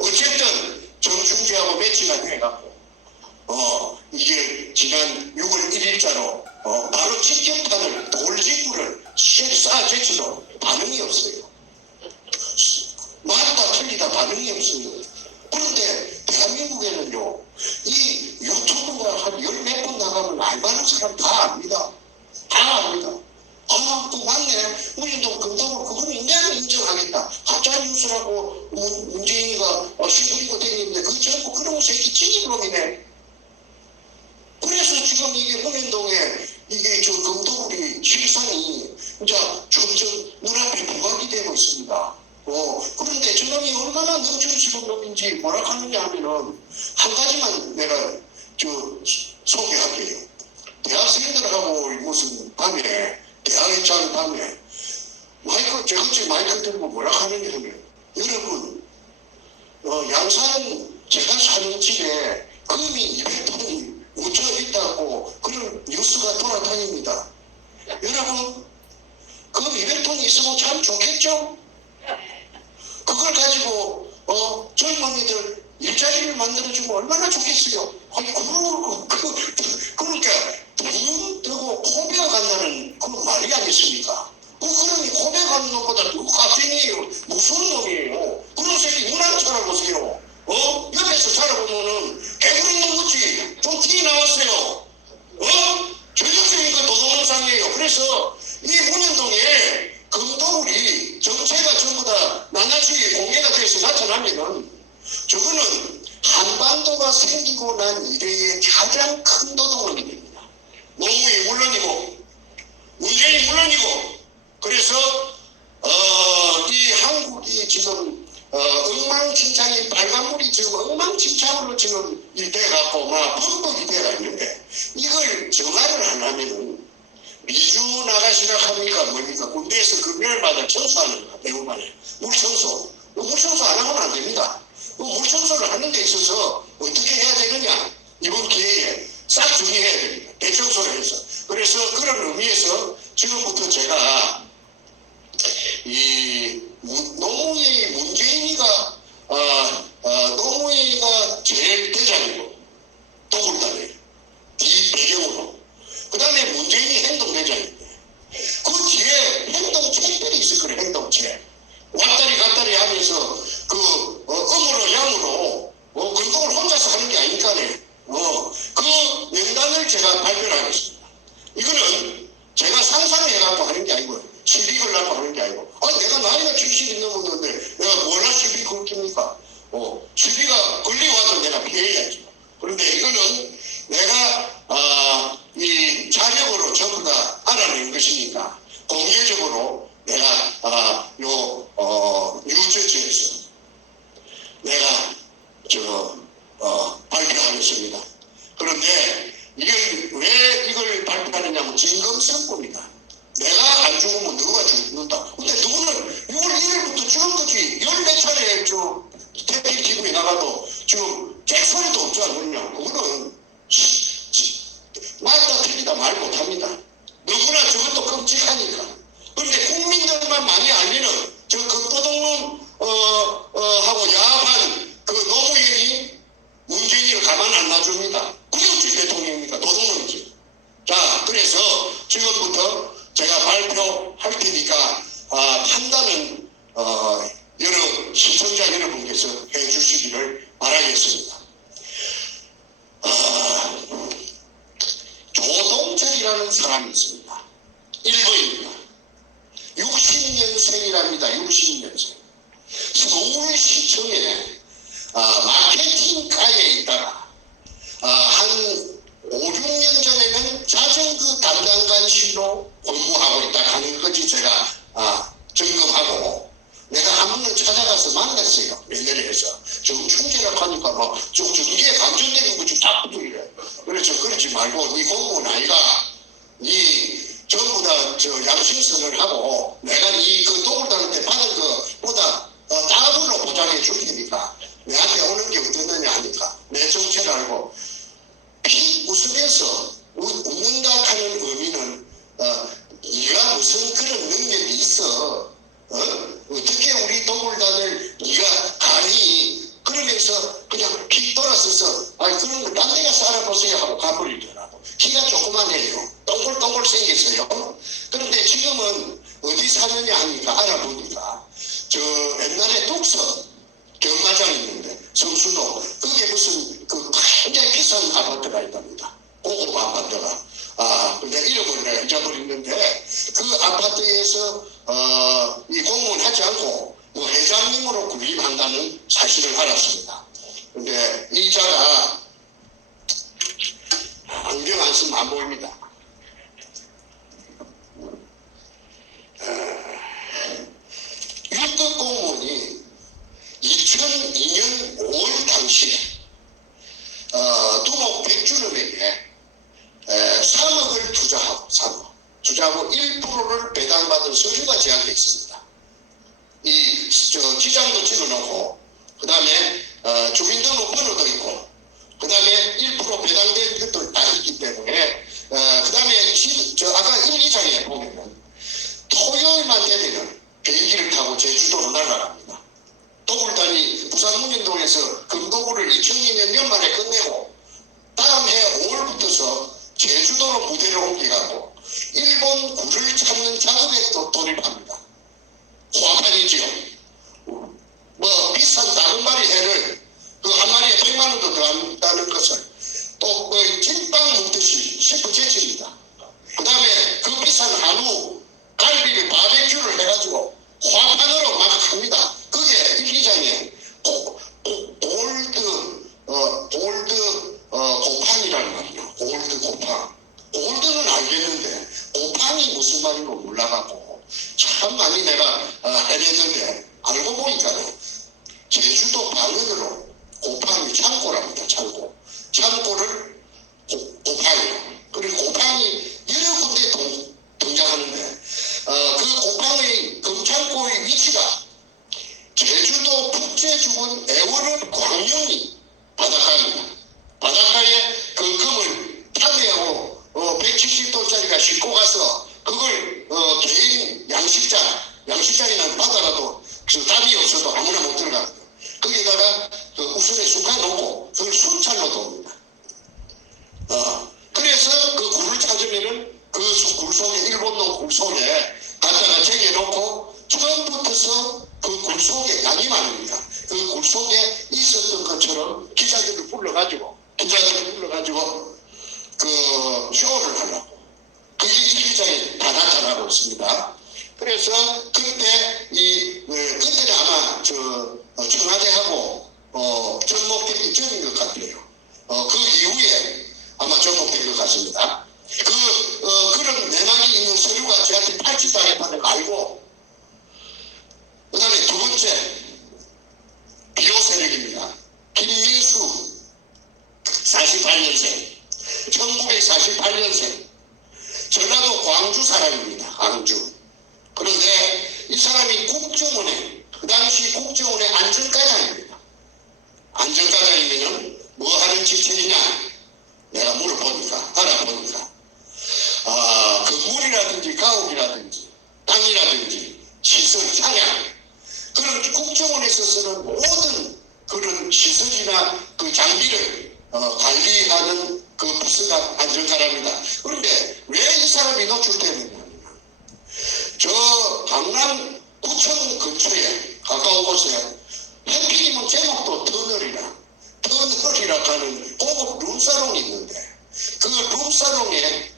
어쨌든 정충제하고 매치가 돼갖고 이게 지난 6월 1일자로 바로 직격탄을 돌직구를 쏴 제치도 반응이 없어요. 맞다 틀리다 반응이 없어요. 그런데 대한민국에는요 이 유튜브가 한 10몇 번 나가면 알만한 사람 다 압니다. 다 압니다. 그 맞네. 우리도 금도로 그거는 인간을 인정하겠다. 가짜 뉴스라고 문재인이가 시부리고 다니는데 그 전부 그런 새끼 찌질놈이네. 그래서 지금 이게 문현동에 이게 금도굴이 실상이 이제 점점 눈앞에 부각이 되고 있습니다. 그런데 저놈이 얼마나 너저스러운 놈인지 뭐라 하느냐 하면은 한 가지만 내가 소개할게요. 대학생들하고 무슨 밤에 대학에 자는 밤에 저것이 마이크 들고 뭐라 하느냐 하면 여러분 양산 제가 사는 집에 금이 200톤이 묻혀 있다고 그런 뉴스가 돌아다닙니다. 여러분, 금 200톤이 있으면 참 좋겠죠? 그걸 가지고 젊은이들 일자리를 만들어주면 얼마나 좋겠어요. 아니 그러니까 돈 들고 코베어 간다는 그 말이 아니겠습니까? 그러니 코베어 가는 놈보다 더 값쟁이에요. 무서운 놈이에요. 그런 새끼 문안 찾아보세요. 옆에서 살아보면은 개구리 놈같이 좀 티 나왔어요. 전형적인 그 도둑놈상이에요. 그래서 이 문현동에 금도굴이 정체가 전부 다 낱낱이 공개가 돼서 나타나면은 저거는 한반도가 생기고 난 이래의 가장 큰 도둑놈이 됩니다. 노무현 물론이고 문재인 물론이고. 그래서 이 한국이 지금 엉망진창이 빨간물이 지금 엉망진창으로 지금 돼갖고 막 범벅이 돼가 있는데 이걸 정화를 안 하면은 미주 나가시라 합니까 뭡니까? 군대에서 금요일마다 청소하는 거 대우반에 물청소. 물청소 안 하고는 안 됩니다. 물청소를 하는 데 있어서 어떻게 해야 되느냐? 이번 기회에 싹 정리해야 됩니다. 대청소를 해서. 그래서 그런 의미에서 지금부터 제가 이 노무현 문재인이가 노무현이가 제일 대장이고 도굴단에 이 배경으로 그 다음에 문재인이 행동대장인데 그 뒤에 행동체들이 있을 거예요. 행동체 왔다리 갔다리 하면서 그 음으로 양으로 근동을 혼자서 하는 게 아니까네. 그 명단을 제가 발표를 하겠습니다. 이거는 제가 상상해갖고 하는 게 아니고 시비 걸라고 하는 게 아니고 내가 나이가 70이 넘었는데 내가 뭐라 시비 걸깁니까? 시비가 걸려와도 내가 피해야죠. 그런데 이거는 내가 이 자력으로 전부 다 알아낸 것이니까 공개적으로 내가 뉴저지에서 내가 발표하겠습니다. 그런데 왜 이걸 발표하느냐면 진검승부입니다. 내가 안 죽으면 누가 죽는다. 근데 누구는 6월 1일부터 지금까지 14 차례 태평 기구에 나가도 지금 잭소리도 없지 않느냐. 그거는 맞다 틀리다 말 못합니다. 누구나 저것도 끔찍하니까. 그런데 국민들만 많이 알리는 저 금도둑놈 하고 야합한 그 노무현이 문재인을 가만 안 놔줍니다. 그게 어찌 대통령입니까? 도둑놈이지. 자, 그래서 지금부터 제가 발표할 테니까 판단은 여러 시청자 여러분께서 해주시기를 바라겠습니다. 조동철이라는 사람이 있습니다. 1번입니다. 60년생이랍니다. 60년생. 서울시청에 마케팅과에 있다가 한 5, 6년 전에는 자전거 담당관실로 공부하고 있다 하는 거지 제가 점검하고 내가 한 번은 찾아가서 만났어요. 매년에서 정충재라고 하니까 뭐 정기에 감전되는 거지 딱 붙어이래. 그래서 그러지 말고 네 공무원 아이가 네 전부 다 양심선을 하고 내가 그 도굴단한테 받은 것보다 더블로 보장해 줄 테니까 내한테 오는 게 어떻느냐 하니까 내 정체를 알고 피 웃으면서 웃는다 하는 의미는 네가 무슨 그런 능력이 있어. 어떻게 우리 도굴단을 네가 감히 그러면서 그냥 피 돌아서서 그런 거 딴 데 가서 알아보세요 하고 가버리더라고. 키가 조그만해요. 동글동글 생겼어요. 그런데 지금은 어디 사느냐 하니까 알아보니까 옛날에 독서 경마장 있는데 성수도 그게 무슨 굉장히 비싼 아파트가 있답니다. 고급 아파트가. 근데 이름을 내가 잊어버렸는데 그 아파트에서 이 공무원 하지 않고 뭐 회장님으로 군림한다는 사실을 알았습니다. 근데 이자가 안경 안 쓰면 안 보입니다. 육급 공무원이 2002년 5월 당시에 두목 백주름에게 3억을 투자하고 1%를 배당받은 서류가 제한되어 있습니다. 이 지장도 찍어놓고 그 다음에 주민등록 번호도 있고 그 다음에 부산문인동에서 금도구를 2002년 연말에 끝내고 다음 해 5월부터서 제주도로 무대를 옮겨가고 일본 굴을 찾는 작업에 또 돌입합니다. 호화판이지요. 뭐 비싼 다금바리 회를 그 한 마리에 100만 원도 들어간다는 것을 또 찐빵 먹듯이 셰프제치입니다. 그 다음에 그 비싼 한우 갈비를 바베큐를 해가지고 화판으로 막 합니다. 그게 일기장에 골드 고팡이라는 말이야. 골드 고팡. 골드는 알겠는데 고팡이 무슨 말인지 몰라가고 참 많이 내가 헤맸는데 알고 보니까는 제주도 방언으로 고팡이 창고랍니다. 창고를 고팡이라. 그리고 고팡이 여러 군데 등장하는데 그 고팡의 금창고의 위치가 제주도 북제주군 애월읍 광명리 바닷가입니다. 바닷가에 그 금을 탐내하고 170도짜리가 싣고 가서 그걸 개인 양식장이나 바다라도 그 답이 없어도 아무나 못 들어갑니다. 거기다가 그 우선에 쑥가 놓고 그걸 순찰로 돕니다. 그래서 그 굴을 찾으면은 그 굴 속에 일본놈 굴 속에 갖다가 쟁여놓고 처음부터서 그 굴 속에 양이 많으니까 그 굴 속에 있었던 것처럼 기자들을 불러가지고 그 쇼를 하려고 그게 일기장에 다 나타나고 있습니다. 그래서 그때 그때는 아마 청와대하고 접목되기 전인 것 같아요. 그 이후에 아마 접목된 것 같습니다. 그런 내막이 있는 서류가 저한테 팔찌당했다는 걸 알고, 그 다음에 두 번째, 비호 세력입니다. 김민수, 48년생, 1948년생, 전라도 광주 사람입니다. 광주. 그런데 이 사람이 국정원에, 그 당시 국정원의 안전과장입니다. 안전과장이면은 뭐 하는 지체이냐? 내가 알아보니까 건물이라든지 가옥이라든지 땅이라든지 시설, 차량 그런 국정원에서 쓰는 모든 그런 시설이나 그 장비를 관리하는 그 부서가 안전과랍니다. 그런데 왜 이 사람이 노출되느냐? 저 강남 구청 근처에 가까운 곳에 해피님은 제목도 터널이라 하는 고급 룸사롱이 있는데 그 룸사롱에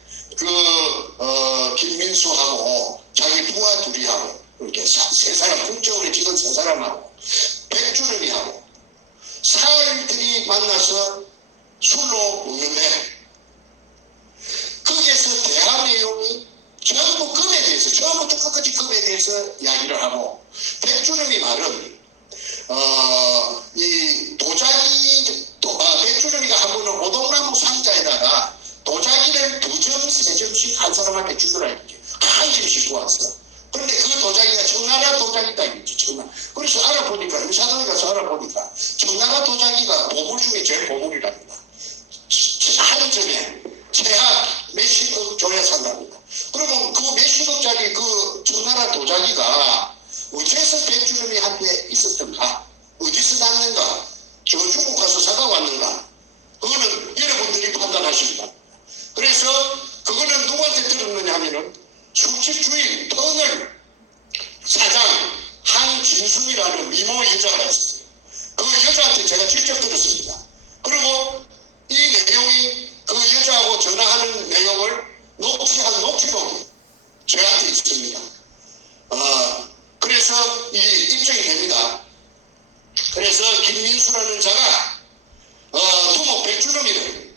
김민수하고 자기 부하 둘이하고 이렇게 세 사람 국정원에 직원 세 사람하고 백주름이하고 사흘들이 만나서 술로 먹는데 거기에서 대화 내용이 전부 금에 대해서 처음부터 끝까지 금에 대해서 이야기를 하고 백주름이 말은 이 백주름이가 한 번은 오동나무 상자에다가 도자기를 2점, 3점씩 한 사람한테 주더라 이렇게 한 점씩 구웠어. 그런데 그 도자기가 청나라 도자기다 이거지. 청나라. 그래서 알아보니까 의사동에 가서 알아보니까 청나라 도자기가 보물 중에 제일 보물이랍니다. 한 점에 최하 몇십억 줘야 산답니다. 그러면 그 몇십억짜리 그 청나라 도자기가 어디서 백주름이 한테 있었던가? 어디서 났는가? 저 중국 가서 사다 왔는가? 그거는 여러분들이 판단하십니다. 그래서 그거는 누구한테 들었느냐 하면은 술집 주인 터널 사장 한진숙이라는 미모 여자가 있었어요. 그 여자한테 제가 직접 들었습니다. 그리고 이 내용이 그 여자하고 전화하는 내용을 녹취한 녹취록이 저한테 있습니다. 그래서 이 입증이 됩니다. 그래서 김민수라는 자가 두목 백주름이를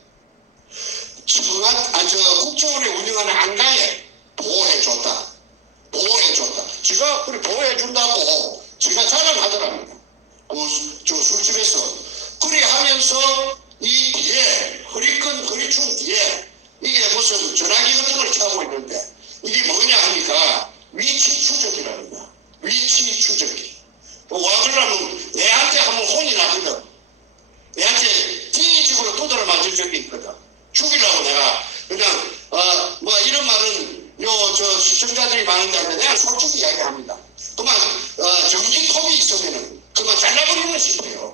국정원에 운영하는 안가에 보호해줬다. 지가 그래 보호해준다고 지가 자랑하더랍니다. 저 술집에서 그래 하면서 이 뒤에 허리춤 뒤에 이게 무슨 전화기 같은 걸 차고 있는데 이게 뭐냐 하니까 위치 추적기랍니다. 위치 추적기. 와 그러면 내한테 한번 혼이 나거든. 내한테 뒤집으로 두드려 맞은 적이 있거든. 죽이려고 내가 그냥 뭐 이런 말은 저 시청자들이 많은데 내가 솔직히 이야기합니다. 그만 전기 톱이 있으면은 그만 잘라버리면 싶어요.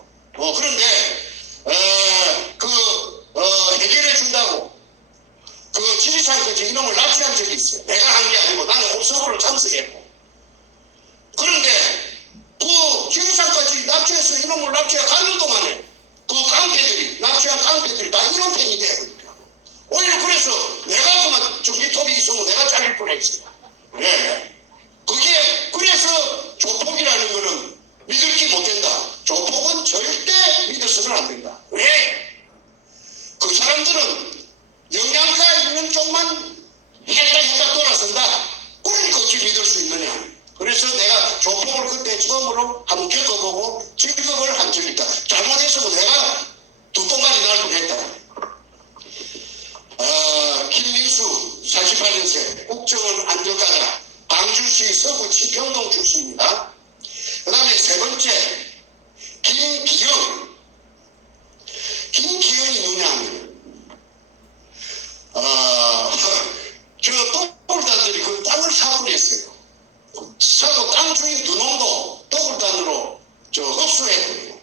4년 동안에 그 깡패들이, 납치한 깡패들이 다 이런 팬이 되거든요. 오히려 그래서 내가 그만 전기톱이 있으면 내가 잘릴 뻔했어요. 네. 그게, 그래서 조폭이라는 거는 믿을지 못된다. 조폭은 절대 믿어서는 안 된다. 왜? 그 사람들은 영양가 있는 쪽만 했다 돌아선다. 그러니까 어찌 믿을 수 있느냐. 그래서 내가 조폭을 그때 처음으로 한번 겪어보고 직업을 한 적이 있다. 잘못했으면 내가 두 똥간이 날 뻔했다. 김민수 48년생 국정원 안전과장 광주시 서구 지평동 출신입니다. 그 다음에 세 번째 김기영. 김기영이 누냐면 저 똑불단들이 그 땅을 사고 했어요. 사고 땅 주인 두 놈도 똑불단으로 흡수했거든요.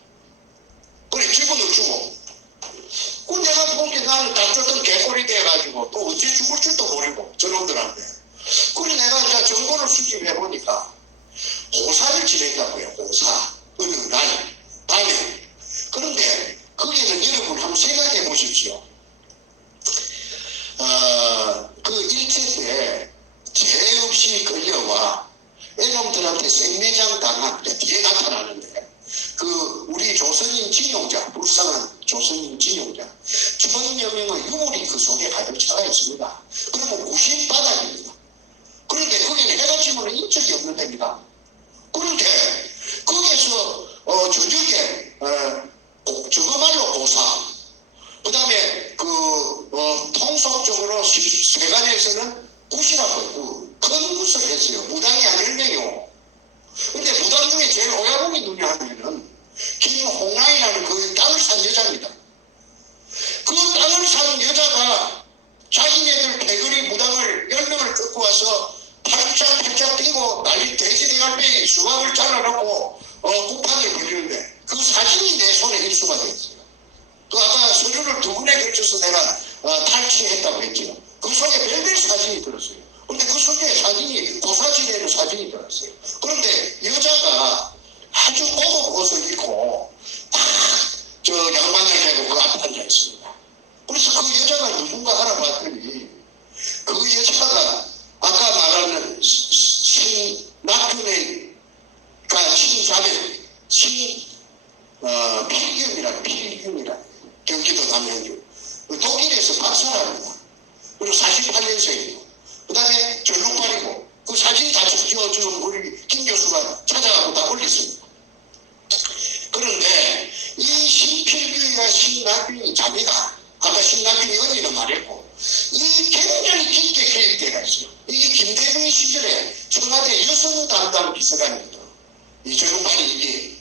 그래 기분을 주고. 그 내가 보기에 나는 닥쳤던 개꼬리 돼가지고 또 언제 죽을 줄도 모르고 저놈들한테. 그래 내가 이제 정보를 수집해보니까 고사를 지냈다고요. 고사. 어느 날 밤에. 그런데 거기는 여러분 한번 생각해 보십시오. 그 일제 때 죄 없이 끌려와 애놈들한테 생매장 당한 뒤에 나타나는데 그 우리 조선인 진용자, 불쌍한 조선인 진용자 1000여 명의 유물이 그 속에 가득 차가 있습니다. 그러면 구신바닥입니다. 그런데 거기는 해가 지면 인적이 없는 데입니다. 그런데 거기에서 저녁에 저거말로 고사, 그 다음에 통속적으로 세간에서는 굿이라고 큰 굿을 했어요. 무당이 한 10명이요. 근데 무당 중에 제일 오야봉이 누냐 하면은 김홍랑이라는 그 땅을 산 여자입니다. 그 땅을 산 여자가 자기네들 패거리 무당을 10명을 끌고 와서 팔짝 뛰고 난리 돼지대갈배에 수박을 잘라놓고 국판을 그리는데 그 사진이 내 손에 입수가 됐어요. 그 아까 서류를 두 군에 걸쳐서 내가 탈취했다고 했죠. 그 속에 별별 사진이 들었어요. 근데 그 속에 사진이 고사진에는 사진이 들었어요. 그런데 여자가 아주 고급 옷을 입고 딱 양반을 대고 그 앞에 앉아 있습니다. 그래서 그 여자가 누군가 알아봤더니 그 여자가 아까 말하는 신낙균의가 친자매 필균이라 경기도 남양주 독일에서 박사랍니다. 그리고 48년생이고 그 다음에 전룩발이고 그 사진 다 지금 우리 김 교수가 찾아가고 다 올렸습니다. 그런데 이 신필규와 신낙균이 자매가 아까 신낙균이 언니는 말했고 이 굉장히 깊게 개입되어 있어요. 이게 김대중 시절에 청와대 여성 담당 비서관이거든. 이 전룩발이 이게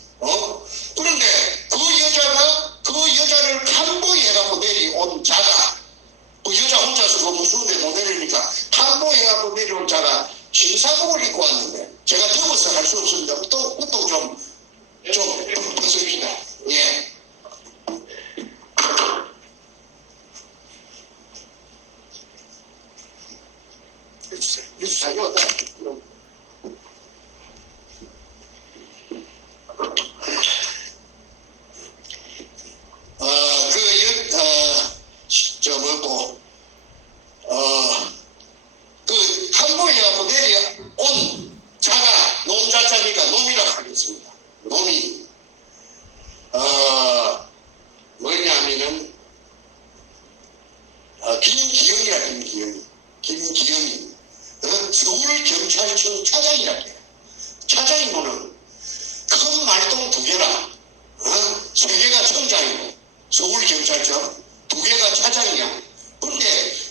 그런데 그 여자가 그 여자를 간보해갖고 내려온 자가 그 여자 혼자서 그 무서운데 못 내리니까 간보해갖고 내려온 자가 신사복을 입고 왔는데 제가 더워서 할 수 없습니다. 또 좀 벗읍시다. 예. 해주세요. 그 한보해갖고 내려온 자가 놈자자니까 놈이라 하겠습니다. 놈이 뭐냐면은 김기영이 서울경찰청 차장이라 해요. 차장이면은 큰 말똥 2개라 3개가 청장이고 서울경찰청 2개가 차장이야. 그런데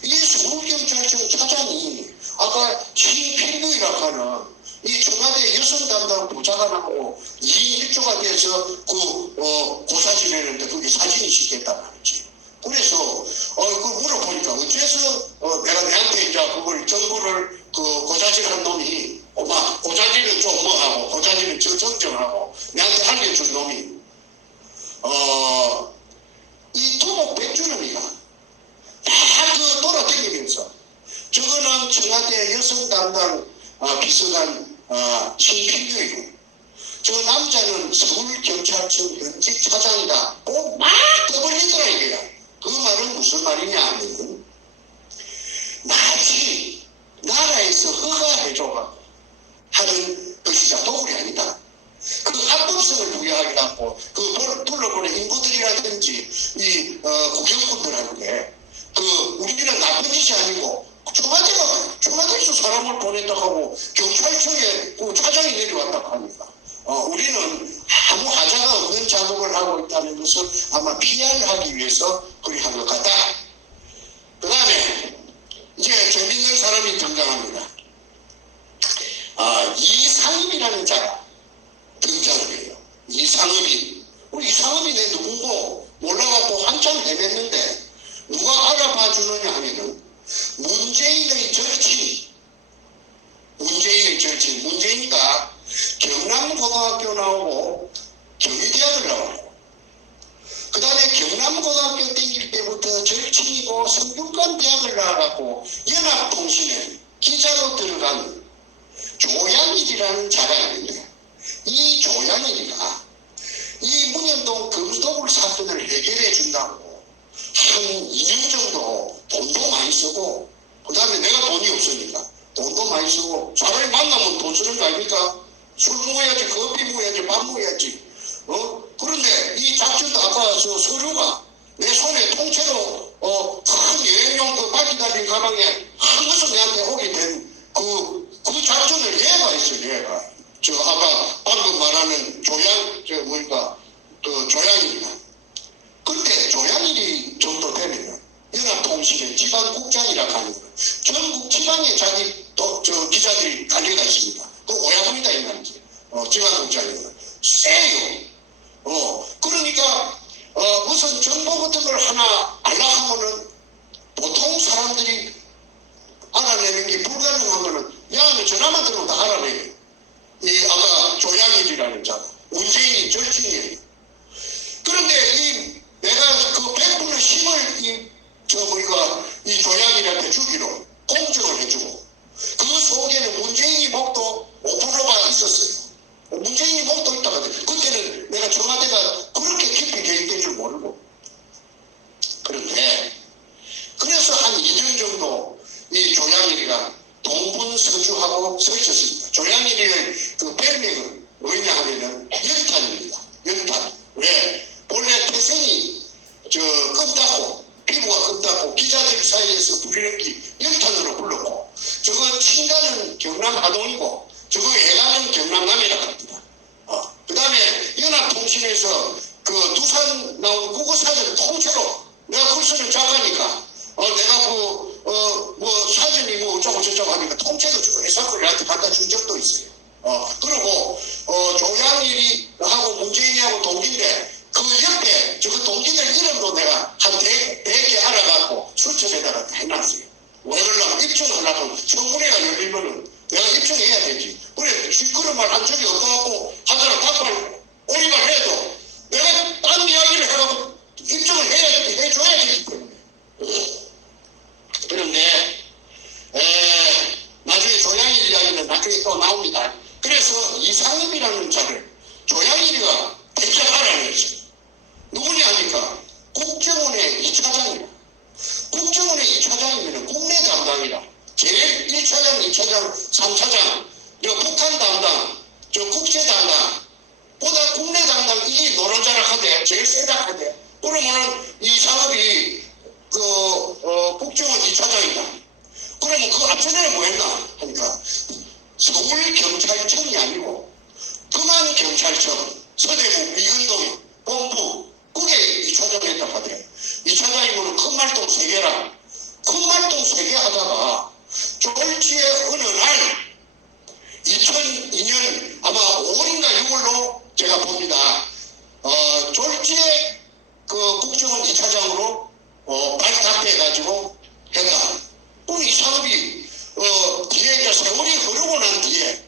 이 서울경찰청 차장이 아까 신필규이라고 하는 이 청와대 여성 담당 부장관하고 2인 1조가 돼서 고사 지내는데 거기 사진이 찍혔단 말이지. 그래서 그걸 물어보니까 어째서 내가 내한테 이제 그걸 정보를 고자질한 놈이 고자질은 좀 뭐하고 고자질은 정정하고 내한테 알려준 놈이 이 토목 백주름이가 다 돌아다니면서 저거는 청와대 여성 담당 비서관 신필규이고 저 남자는 서울경찰청 현직 차장이고 것이 아니고 청와대에서 사람을 보냈다 하고 경찰청에 그 차장이 내려왔다 합니다. 우리는 아무 하자가 없는 작업을 하고 있다는 것을 아마 PR하기 위해서 그리 한 것 같다. 그 다음에 이제 재밌는 사람이 등장합니다. 이상엽이라는 자가 등장을 해요. 이상엽이 내 누군고 몰라갖고 한참 헤맸는데 누가 알아봐 주느냐 하면은 문재인의 절친, 문재인이가 경남고등학교 나오고 경희대학을 나와요. 그 다음에 경남고등학교 땡길 때부터 절친이고 성균관대학을 나와갖고 연합통신에 기자로 들어간 조양일이라는 자가 있는데, 이 조양일이가 이 문현동 금속을 사건을 해결해 준다고 한 2년 정도 돈도 많이 쓰고, 그 다음에 내가 돈이 없으니까 돈도 많이 쓰고, 사람이 만나면 돈 쓰는 거 아닙니까? 술 먹어야지, 커피 먹어야지, 밥 먹어야지. 그런데 이 작전도 아까 서류가 내 손에 통째로 큰 여행용 그 바퀴 달린 가방에 한 것을 내한테 오게 된 그 작전을 얘가 했어요. 얘가 아까 방금 말하는 조양입니다. 근데 조양일이 정도 되면 연합통신의 지방국장이라고 하는 거예요. 전국 지방에 자기 기자들이 달려가 있습니다. 그 오야분이다 이 말이지. 지방국장이면 세요. 그러니까 무슨 정보 같은 걸 하나 알라하면은 보통 사람들이 알아내는 게 불가능하면은 야는 전화만 들으면 다 알아내요. 이 아까 조양일이라는 자, 문재인이 절친이에요. 그런데 내가 그 100분의 힘을 이 조양일한테 주기로 공정을 해주고, 그 속에는 문재인이 목도 5%가 있었어요. 문재인이 목도 있다고 하더니 그때는 내가 청와대가 그렇게 깊이 개입된 줄 모르고. 그런데 그래서 한 2년 정도 이 조양일이가 동분서주하고 서 있었습니다. 조양일이의 그 별명은 뭐냐 하면은 연탄입니다. 연탄. 왜? 본래 태생이 피부가 껌닿고 기자들 사이에서 부리는 게 연탄으로 불렀고, 저거 친가는 경남 하동이고 저거 애가는 경남남이라고 합니다. 그 다음에 연합통신에서 그 두산 나온 국어사전 통째로, 내가 글쓰는 작가니까 내가 사전이 어쩌고 저쩌고 하니까 통째로 저 회사들한테 갖다 준 적도 있어요. 그리고 조양일이 하고 문재인이하고 동기인데 그 옆에 그 동기들 이름도 내가 한 100개 알아갖고 수첩에다가 해놨어요. 왜 그러려면 입증하려면 청문회가 열리면은 내가 입증해야 되지. 그래, 그런 말 한 적이 없어갖고 하더라 닭발 오리발 해도 내가 딴 이야기를 해갖고 입증을 해줘야 되기 때문에. 그런데 나중에 조양일 이야기는 나중에 또 나옵니다. 그래서 이상엽이라는 자를 조양일이가 대체 알아냈어요. 누구냐 하니까 국정원의 2차장이라. 국정원의 2차장이면 국내 담당이라. 제일 1차장, 2차장, 3차장, 북한 담당, 국제 담당, 보다 국내 담당 이게 노른자락 하대, 제일 세작 하대. 그러면은 이상엽이 국정원 2차장이다. 그러면 그 앞전에는 뭐 했나 하니까 서울경찰청이 아니고 금안경찰청, 서대문 미근동에 본부, 그게 2차장 했다고 하대. 2차장이면 큰 말동 3개라. 큰 말동 3개 하다가 졸지에 어느 날 2002년 아마 5월인가 6월로 제가 봅니다. 졸지에 그 국정원 2차장으로 발탁해가지고 했다. 그럼 이상엽이 뒤에 이제 세월이 흐르고 난 뒤에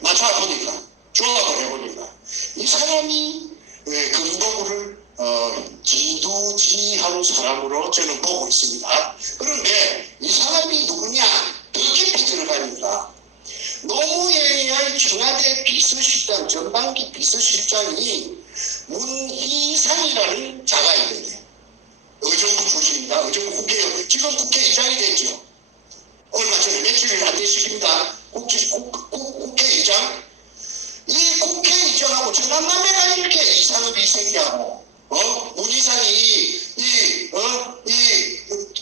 맞춰보니까 조합을 해보니까 이 사람이 금도구를 지두지휘하는 사람으로 저는 보고 있습니다. 그런데 이 사람이 누구냐 더 깊이 들어가니까 노무현의 청와대 비서실장, 전반기 비서실장이 문희상이라는 자가 있는데 의정부 출신입니다. 의정부 국회의원, 지금 국회의장이 됐죠. 얼마 전에 며칠 안 됐습니다. 국회의장. 이 국회의장하고 전남남매가 이렇게 이상엽이 생기하고 문희상이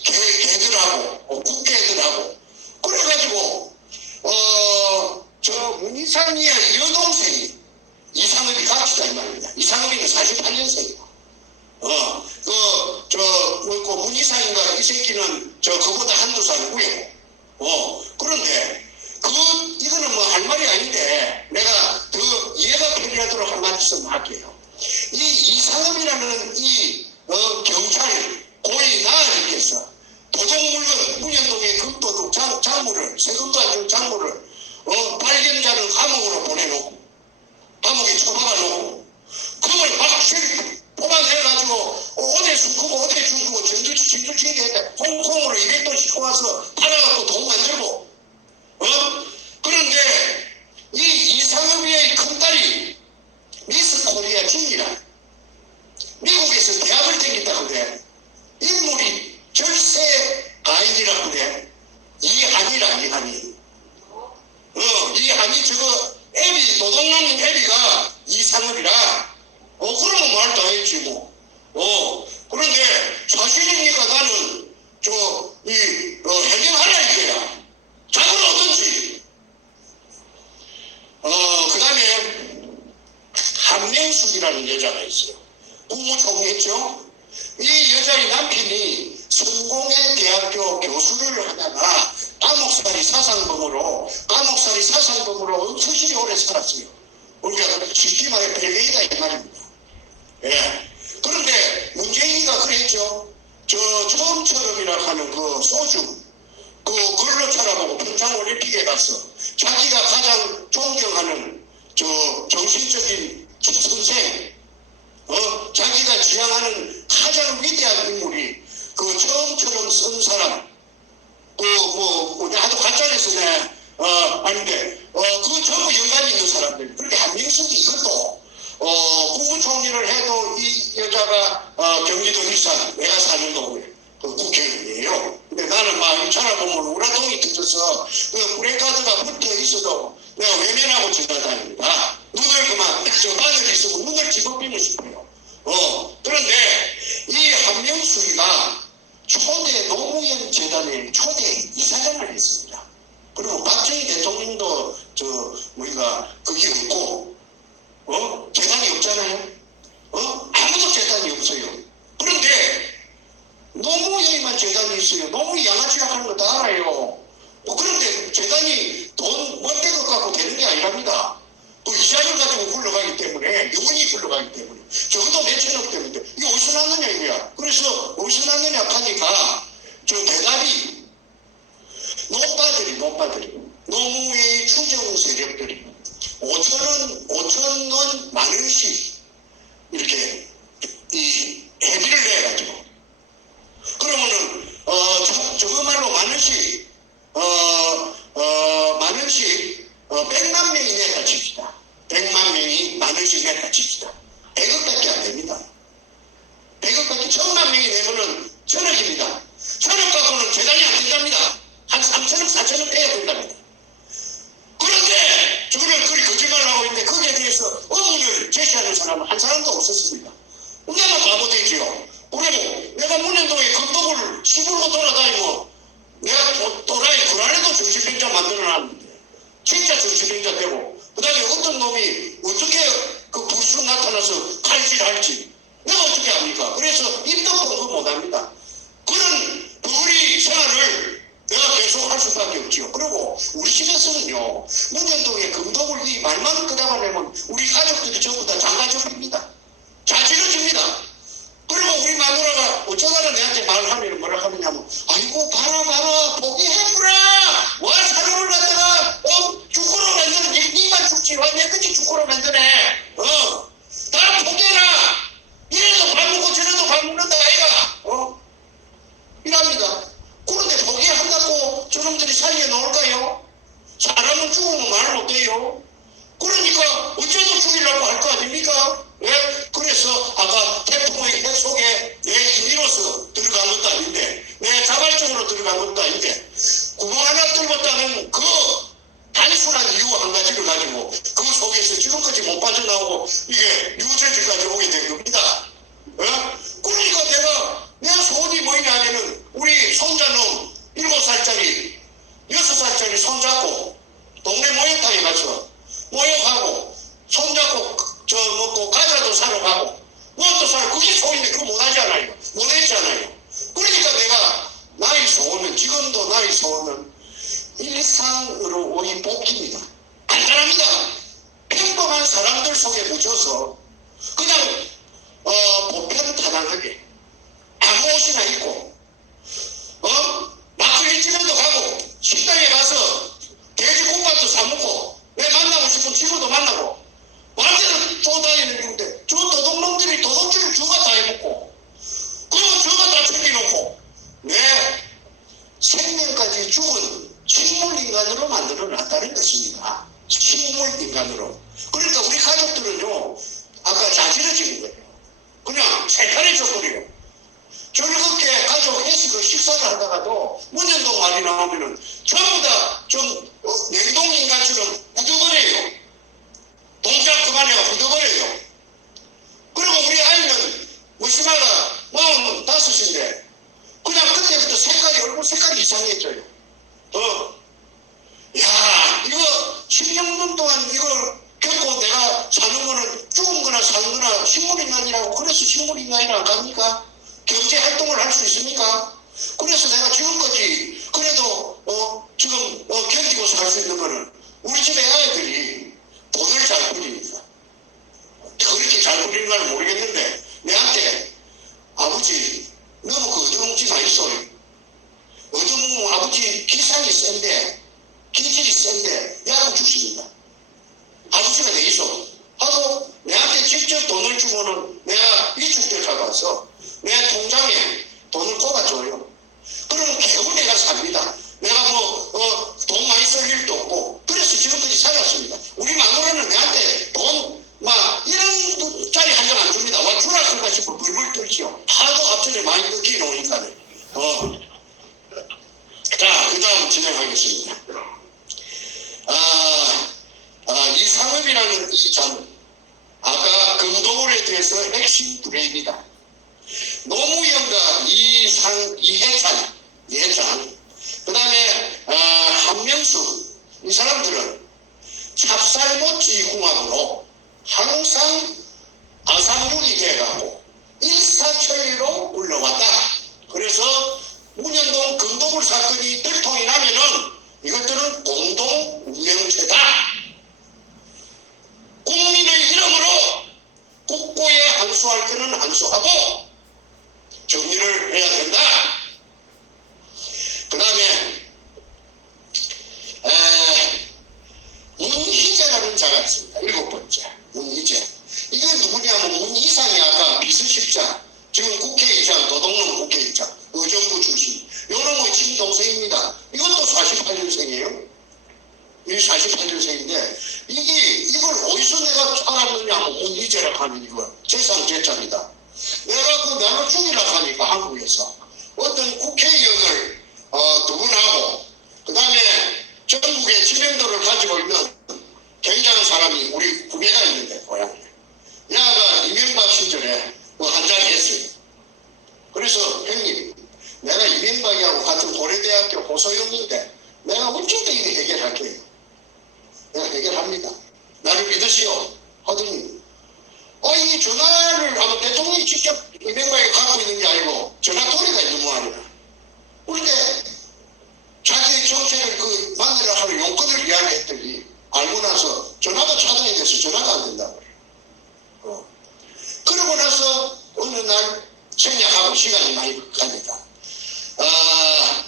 개들하고 문상희의 여동생이 이상업이 같이다 이 말입니다. 이상업이는 48년생이고, 문이상인가 이 새끼는 그보다 한두 살 위에. 그런데 이거는 뭐 할 말이 아닌데 내가 더 이해가 편리하도록 한 말씀 할게요. 이 이상업이라는 경찰 고위 나으리께서 도둑물건 문현동의 금도둑 장물을 세금도 안 준 장물을 발견자는 감옥으로 보내놓고 감옥에 처박아 놓고 그걸 막 뽑아내가지고 어디 숨고 어디 죽고 진주치기 했다. 홍콩으로 200돈씩 와서 팔아갖고 돈 만들고 그런데 이 이상엽이의 큰딸이 미스 코리아 진이라 미국에서 대학을 다녔다 그래. 인물이 절세 가인이라 그래. 이한이 저거 애비 도둑놈인 애비가 이상엽이라 그러면 말 다 했지 뭐. 그런데 사실이니까 나는 해명하라 이거야. 자금 얻든지. 그 다음에 한명숙이라는 여자가 있어요. 국무총리했죠. 이 여자의 남편이 성공회 대학교 교수를 하다가 감옥살이 사상범으로 수십이 오래 살았어요. 우리가 쉽게 말해 벨레이다 이 말입니다. 예. 그런데 문재인이가 그랬죠. 처음처럼이라 하는 그 소주 그걸로 찾아보고 평창올림픽에 가서 자기가 가장 존경하는 정신적인 선생 자기가 지향하는 가장 위대한 인물이 처음처럼 쓴 사람 하도 가짜에서네 아닌데 전부 연관이 있는 사람들. 그렇게 한명숙이 이것도 국무총리를 해도 이 여자가 경기도 일산 내가 사는 동네 국회의원이에요. 근데 나는 막 찾아보면 우라통이 터져서 브레이크카드가 붙어 있어도 내가 외면하고 지나다닙니다. 눈을 바늘 있으면 눈을 집어비고 싶어요. 그런데 이 한명숙이가 초대 노무현 재단의 초대 이사장을 했습니다. 그리고 박정희 대통령도 거기 없고 재단이 없잖아요. 아무도 재단이 없어요. 그런데 노무현이만 재단이 있어요. 노무현 양아치 하는 거 다 알아요. 그런데 재단이 돈 멋대것 갖고 되는 게 아니랍니다. 또 이자를 가지고 굴러가기 때문에 영원히 굴러가기 때문에 적어도 몇천억 때문에 이게 어디서 났느냐 이거야. 그래서 어디서 났느냐 하니까 대답이 노빠들이 노무현의 추정 세력들이 5천원 만원씩 이렇게 회비를 내가지고 그러면은 저거말로 만원씩 100만 명이 냈다 칩시다. 100만 명이 만원씩 냈다 칩시다. 100억밖에 안 됩니다. 100억밖에 1000만 명이 내면은 1000억입니다. 1000억 갖고는 재단이 안 된답니다. 한 3천억 4천억 떼야 된답니다. 그런데 저거를 그리 거짓말을 하고 있는데 거기에 대해서 의문을 제시하는 사람은 한 사람도 없었습니다. 내가 바보되지요. 그리고 내가 문현동에 금독을 시부르고 돌아다니고 내가 또라이 불안해도 정신병자 만들어놨는데 진짜 정신병자 되고 그 다음에 어떤 놈이 어떻게 불쑥 나타나서 칼질할지 내가 어떻게 합니까? 그래서 입도 공부 못합니다. 그런 버거리 생활을 내가 계속 할 수밖에 없지요. 그리고 우리 집에서는요 문현동에 금독을 이 말만 끄다가 우리 가족들이 전부 다 장가족입니다. 자지러집니다. 그리고 우리 마누라가 어쩌다가 내한테 말을 하면 뭐라 하느냐면 아이고 봐라 포기해보라 와 사람을 갖다가 죽고로 만드는 니만 죽지 와 내 끝이 죽고로 만드네 다 포기해라 세탈해 줘버려요. 즐겁게 가족 회식을 식사를 하다가도 문현동 말이 나오면은 전부 다 좀 냉동인간처럼 굳어버려요. 동작 그만해가 굳어버려요. 그리고 우리 아이는 무시마가 45인데 그냥 그때부터 색깔이 얼굴 색깔이 이상해져요. 야 이거 16년 동안 이걸 겪고 내가 사는 거는 죽은 거나 사는 거나 식물인간이라고 그래서 식물인간이라고 합니까? 경제 활동을 할 수 있습니까? 그래서 내가 지금까지 그래도 지금 견디고 살 수 있는 거는 우리 집 애아이들이 돈을 잘 벌입니다. 그렇게 잘 벌리는 걸 모르겠는데 내한테 아버지 너무 그 어두뭉치 마 있어. 어두뭉 아버지 기상이 센데 기질이 센데 약을 주십니다. 아버지가 돼 있어. 하고 내한테 직접 돈을 주고는 내가 위축될 가서 내 통장에 돈을 꼽아줘요. 그러면 겨우 내가 삽니다. 내가 돈 많이 쓸 일도 없고 그래서 지금까지 살았습니다. 우리 마누라는 내한테 돈 막 이런 짜리 한 장 안 줍니다. 와 주라 그런가 싶어 불불 떨지요. 하도 앞전에 많이 뜯기 놓으니까. 자, 그 다음 진행하겠습니다. 이 상업이라는 이 점, 아까 금도굴에 대해서 핵심 브레인이다. 노무현과 이해찬, 그 다음에 한명수, 이 사람들은 찹쌀모찌 궁합으로 항상 아상육이 돼가고 일사천리로 올라왔다. 그래서 문현동 금도굴 사건이 들통이 나면은 이것들은 공동 운명체다. 국민의 이름으로 국고에 한수할 때는 한수하고 정리를 해야 된다. 그 다음에 문희재라는 자가 있습니다. 7번째 문희재. 이건 누구냐면 문희상이 아까 비서실장, 지금 국회의장, 도덕농 국회의장, 의정부 출신. 요놈의 친동생입니다. 이것도 48년생이에요. 이 48년생인데 이걸 어디서 내가 알았느냐 하면 문희재라고 하는 이거 재상제자입니다. 내가 그 나눠 죽이라고 하니까 한국에서 어떤 국회의원을 두 분하고 그 다음에 전국의 지명도를 가지고 있는 굉장한 사람이 우리 후배가 있는데 고향에 야가 이명박 시절에 한 자리 했어요. 그래서 형님 내가 이명박이하고 같은 고려대학교 고소형인데 내가 어쨌든 이거 해결할게요. 내가 해결합니다. 나를 믿으시오 하더니 이 전화를 하면 대통령이 직접 이명박이 갖고 있는 게 아니고 전화거리가 있는 모양이다. 그런데 자기의 정책을 만들어 하는 용건을 이야기했더니 알고 나서 전화가 차단이 돼서 전화가 안 된다고 그래요. 그러고 나서 어느 날 생략하고 시간이 많이 갑니다.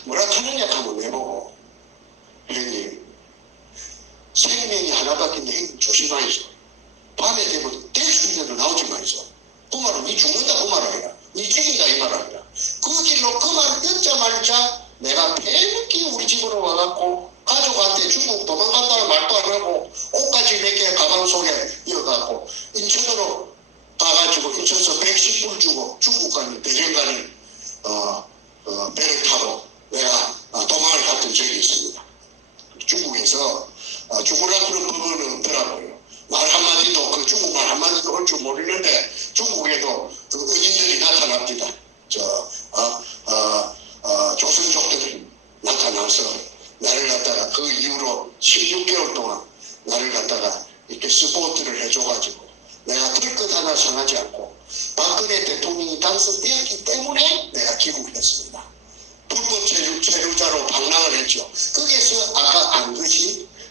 뭐라 하느냐 하면 내보고 형님 생명이 하나밖에 없는데 형님 조심하이소. 밤에 되면 될 수 있는 대로 나오지 마이소. 그 말은 니 죽는다 그 말 아니라 니 죽인다 이 말 아니라 그 길로 그 말 듣자마자 내가 폐늦게 우리 집으로 와갖고 가족한테 중국 도망간다는 말도 안 하고 옷까지 몇 개 가방 속에 이어갖고 인천으로 가가지고 인천에서 110불 주고 중국 가는 대전 가는 배를 타고 내가 도망을 갔던 적이 있습니다. 중국에서 죽으라 그런 법은 없더라고요. 말 한마디도 그 중국말 한마디도 할 줄 모르는데 중국에도 그 은인들이 나타납니다. 조선족들이 나타나서 나를 갖다가 그 이후로 16개월 동안 나를 갖다가 이렇게 스포트를 해줘가지고 내가 털끝 하나 상하지 않고 박근혜 대통령이 당선되었기 때문에 내가 귀국했습니다. 불법 체류자로 방랑을 했죠. 거기에서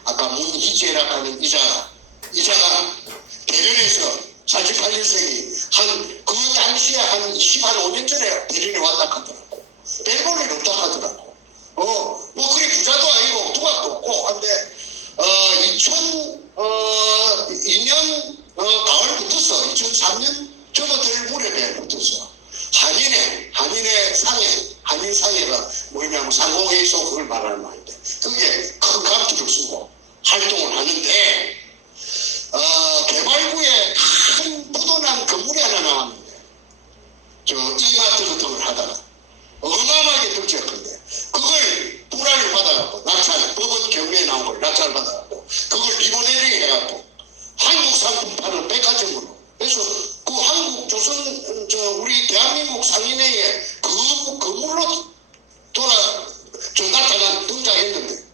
아까 문희재라고 하는 이자가 대련에서 48년생이 그 당시에 한 25년 전에 대련에 왔다 하더라고. 벨볼이 없다 하더라고. 뭐 그리 부자도 아니고 두각도 없고 한데 2002년 가을 붙었어. 2003년 접어들 무렵에 붙었어. 한인 상해가 뭐냐면 상공회의소 그걸 말하는 말인데 그게 큰 감투를 쓰고 활동을 하는데 개발구에 큰 부도난 건물이 하나 나왔는데 이마트 같은 걸 하다가 어마어마하게 득지했건데 그걸 불화를 받아갖고 낙찰, 법원 경매에 나온 걸 낙찰 받아갖고 그걸 리모델링 해갖고 한국 상품 파는 백화점으로. 그래서 그 한국 조선 우리 대한민국 상인회에 그 건물로 나타난 등장했는데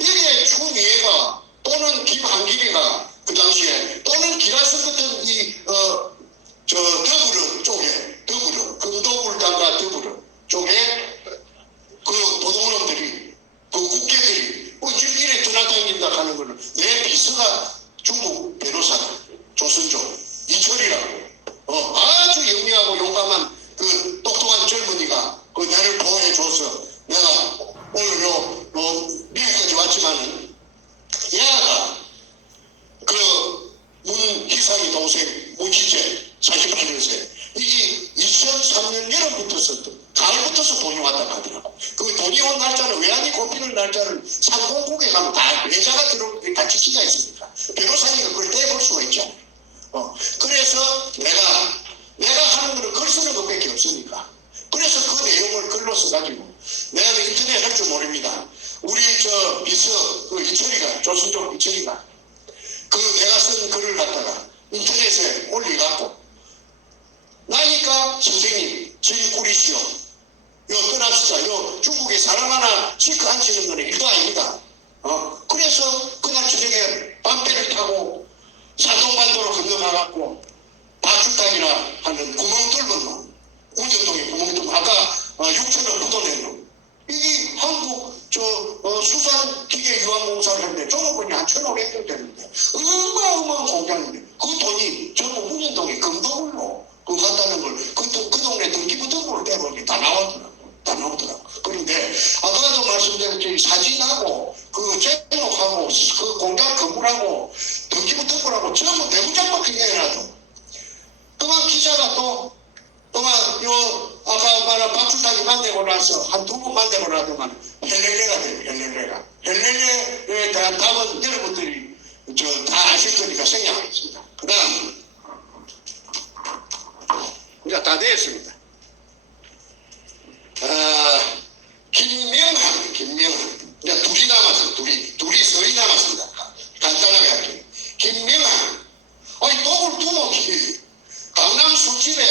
이게 추미애가 또는 김한길이가 그 당시에 또는 기라성 같은 더불어 쪽에 금도불당과 더불어 쪽에 그 도둑놈들이 그 국회들이 이래 드나다닌다 하는 거는 내 비서가 중국 변호사다. 조선족 이철이라고 아주 영리하고 용감한 그 똑똑한 젊은이가 그 나를 보호해줘서 내가 오늘 미국까지 왔지만은 얘가 그 문희상이 동생 문희재 48년생 이게 2003년 여름부터서 가을부터서 돈이 왔다 가더라고. 그 돈이 온 날짜는 외환이 꼽히는 날짜를 상공국에 가면 다 외자가 들어올 같이 기가 있으니까 변호사니까 그걸 떼볼 수가 있잖아. 그래서 내가 하는 거는 글 쓰는 것밖에 없으니까 그래서 그 내용을 글로 써가지고 내가 인터넷 할 줄 모릅니다. 우리 비서 그 이철이가 조선족 이철이가 그 내가 쓴 글을 갖다가 인터넷에 올려갖고 나니까 선생님 저기 꾸리시오. 요 떠납시다. 요 중국에 사람 하나 치크 안 치는 거는 일도 아닙니다. 그래서 그날 저녁에 밤배를 타고 사동반도로 건너가갖고 바출당이라 하는 구멍 뚫은 놈, 운전동에 구멍 뚫은 아까 6천원 묻어낸 놈. 이게 한국 수산기계 유한공사를 했는데 종업원이 한 1,500명 되는데 어마어마한 공장인데 그 돈이 전부 운전동에 금도굴로 그 갔다는 걸 그 동네 등기부 등본을 떼보니 다 나오더라고. 그런데 아까도 말씀드렸듯이 사진하고 그 제목하고 그 공장 건물하고 등기부 등본하고 전부 대문짝밖에 내놔도 그만 기자가 또 그만 아까 말한 박출당이 만나고 나서 한 두 번 만나고 나더만 헬렐레가 돼요. 헬렐레에 대한 답은 여러분들이 다 아실 거니까 생략하겠습니다. 그 다음 이제 다 되었습니다. 김명한 이제 둘이 남았어요. 둘이 서이 남았습니다. 간단하게 할게요. 김명한 똥을 두목이 강남 술집에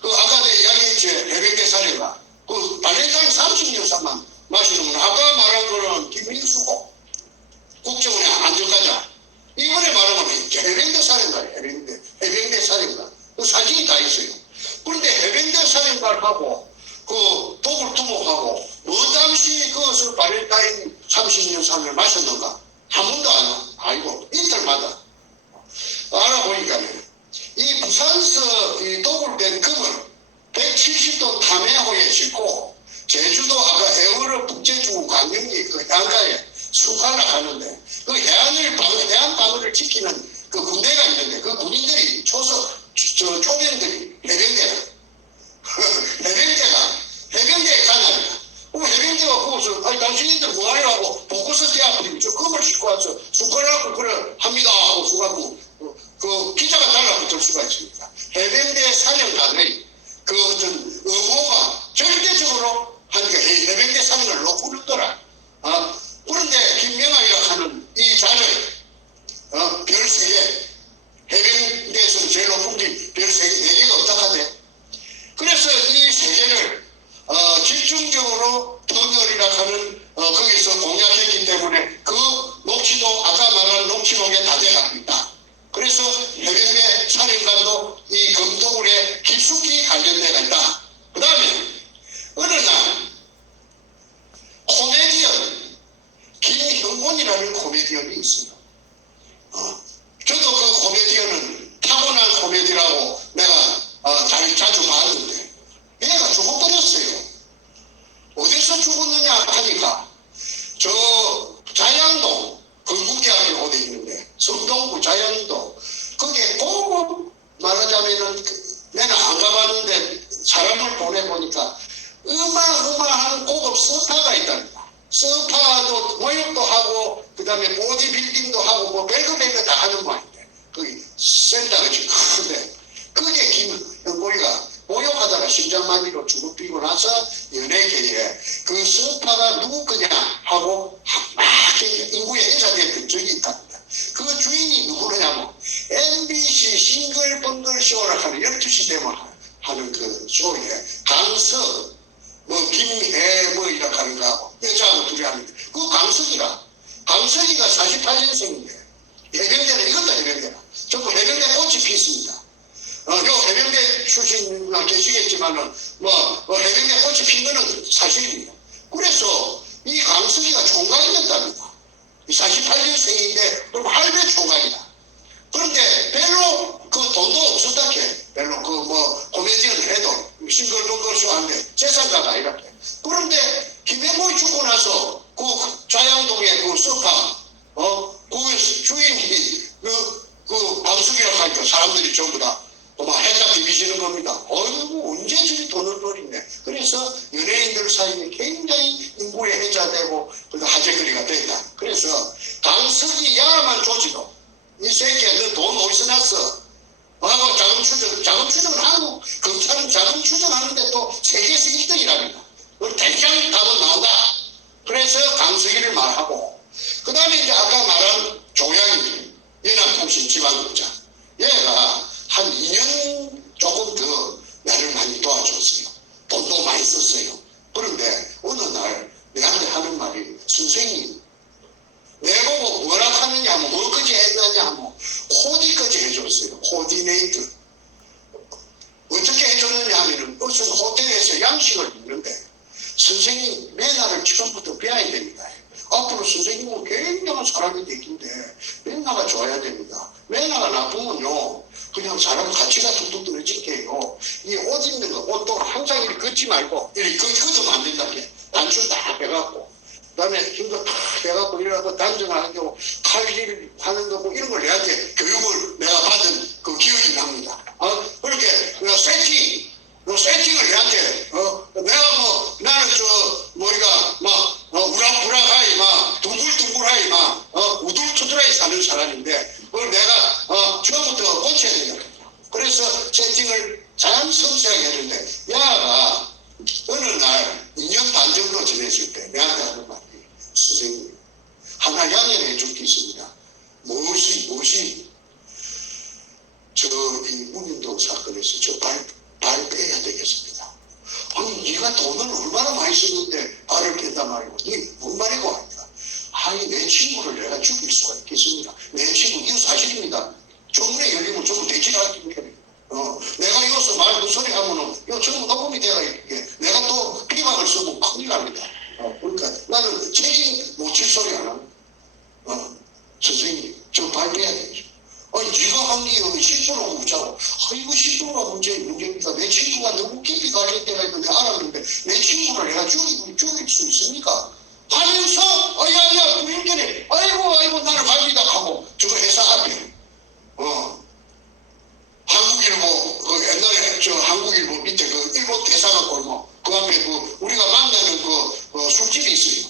그 아까 내 이야기했지 해병대 사례가 그 발렌타인 30년사만 마시는 건 아까 말한 거는 김민수고 국정원에 안전가자 이번에 말하면 해병대 사례인가 해병대 사례인가 그 사진이 다 있어요. 그런데 해병대 사례인가하고 그 독을 두목하고 뭐 당시 그것을 발렌타인 30년사를 마셨는가 한 번도 안 알고 이틀마다 알아보니까는 이 부산서 이 독을 된 금을 170톤 탐해호에 싣고 제주도 아까 애월읍 북제주 강릉리 그 해안가에 수관을 그 해안 방어를 지키는 그 군대가 있는데 그 군인들이 초병들이 해병대에 가냐 해병대가 거기서 당신들 뭐하려 하고 보고서 대학교 저 금을 싣고 와서 수관하고 그래 합니다 하고 수가고 그 기자가 달라붙을 수가 있습니다. 해병대 사령관의 그 어떤 의무가 절대적으로 하니까 해병대 사령을 놓고 그러더라. 그런데 김명환이라고 하는 이 자를 별 3개 해병대에서는 제일 높은 게 별 4개가 없다하대. 그래서 이 3개를 집중적으로 터널이라 하는 거기서 공략했기 때문에 그 녹취도 아까 말한 녹취록에 다 돼가고 있다. 그래서 해병대 사령관도 이 검도굴에 깊숙이 관련돼가 있다. 그 다음에 어느 날 코미디언 김형곤이라는 코미디언이 있어요. 저도 그 코미디언은 타고난 코미디라고 내가 자주 봤는데 얘가 죽어버렸어요. 어디서 죽었느냐 하니까 저 자양동 건국대학에 어디 있는데 성동구 자양동 그게 고급 말하자면은 내가 안 가봤는데 사람을 보내보니까 어마어마한 고급 스파가 있답니다. 스파도 모욕도 하고 그 다음에 보디빌딩도 하고 뭐 별거 다 하는 모양인데 거기 센터가 지금 큰데 그게 김영골이가 모욕하다가 심장 심장마비로 죽어비고 나서 연예계에 그 스타가 누구 거냐 하고 막 인구의 회자됐던 적이 있답니다. 그 주인이 누구냐면 MBC 싱글벙글 쇼라 하는 12시 되면 하는 그 쇼에 강석, 뭐 김해 뭐 이렇게 하는 거하고 여자하고 둘이 하는데 그 강석이가 48년생인데 해병대는 이것도 해병대라. 전부 해병대 꽃이 피습니다. 요 해병대 출신 계시겠지만은 해병대 꽃이 핀 거는 사실입니다. 그래서 이 강석이가 총각이 됐답니다. 48년생인데 그럼 할배 총각이다. 그런데 별로 그 돈도 없었다 캐. 별로 코미디언을 해도 싱글벙글쇼 하는데 재산가가 이렇게. 그런데 김해모이 죽고 나서 그 좌양동의 그 스파 그 주인이 그 방숙이라고 하니까 사람들이 전부 다 해다 비비시는 겁니다. 어이구 언제 저리 돈을 버리네. 그래서 연예인들 사이에 굉장히 인구에 해자되고 화제거리가 된다. 그래서 강석이 야만 조지도 이 새끼야 너 돈 어디서 났어? 하고 자금 추정을 하고 검찰은 자금 추정하는데 또 세계에서 1등이랍니다. 대장 답은 나온다. 그래서 강석이를 말하고 그 다음에 이제 아까 말한 조양이 연합통신 지방국장 얘가 한 2년 조금 더 나를 많이 도와줬어요. 돈도 많이 썼어요. 그런데 어느 날 내한테 하는 말이 선생님 내보고 뭐라 하느냐 하면 뭐까지 해줬냐 하면 코디까지 해줬어요. 코디네이트 어떻게 해줬느냐 하면은 무슨 호텔에서 양식을 먹는데 선생님 매너를 처음부터 배워야 됩니다. 앞으로 선생님은 굉장한 사람이 되긴데 매너가 좋아야 됩니다. 매너가 나쁘면요 그냥 사람 가치가 뚝뚝 떨어질게요. 이 옷 입는 거 옷도 항상 이렇게 걷지 말고 이렇게 걷으면 안 된다. 단추 딱 빼갖고 그다음에 힘도 탁 빼갖고 이러고 단정하고 칼질 하는 거 뭐 이런 걸 내한테 교육을 내가 받은 그 기억이 납니다. 그렇게 세팅을 내한테 내가 나는 머리가 막 우락부락하이 막 둥글둥글하이 막 우둘투둘하이 사는 사람인데 그걸 내가 처음부터 고쳐야 된다. 그래서 세팅을 참 섬세하게 했는데 야가 어느 날 2년 반 정도 지냈을 때 내한테 하는 말이 선생님 하나 양해해 줄 게 있습니다. 무엇이 이 문인동 사건에서 저 발 빼야 되겠습니다. 아니 네가 돈을 얼마나 많이 썼는데 발을 뺀단 말이고 이게 뭔 말이고 합니다. 아니 내 친구를 내가 죽일 수가 있겠습니까? 내 친구 이거 사실입니다. 정문에 열리면 전부 대지를 할게요. 내가 이어서 말 그 소리 하면은 이거 전부 녹음이 돼야 이게 내가 또 피박을 쓰고 큰일 납니다. 그러니까 나는 책임 못 질 소리 안 합니다. 선생님 저 발 빼야 되겠죠. 아니 네가 한 게 10%고 웃자고 이거 10%가 문제입니다. 내 친구가 너무 깊이 가릴 때가 있는데 알았는데 내 친구를 내가 죽일 수 있습니까? 하면서 야야 부인들이 아이고 나를 말리다 하고 저 회사 앞에 한국일보 옛날에 저 한국일보 밑에 그 일본 대사관 골목 그 앞에 우리가 만나는 술집이 있어요.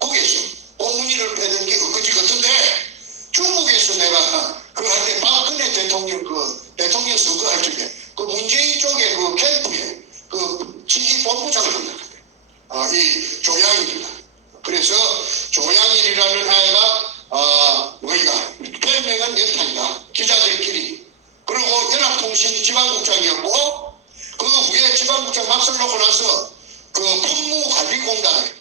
거기에서 꽁무니를 패는 게 엊그제 같은데 중국에서 내가 한때 박근혜 대통령 대통령 선거할 적에 문재인 쪽에 캠프에 지휘본부장을 한다. 이 조양일이다. 그래서 조양일이라는 아이가 별명은 연탄이다. 기자들끼리. 그리고 연합통신 지방국장이었고 그 후에 지방국장 막설 놓고 나서 법무관리공단에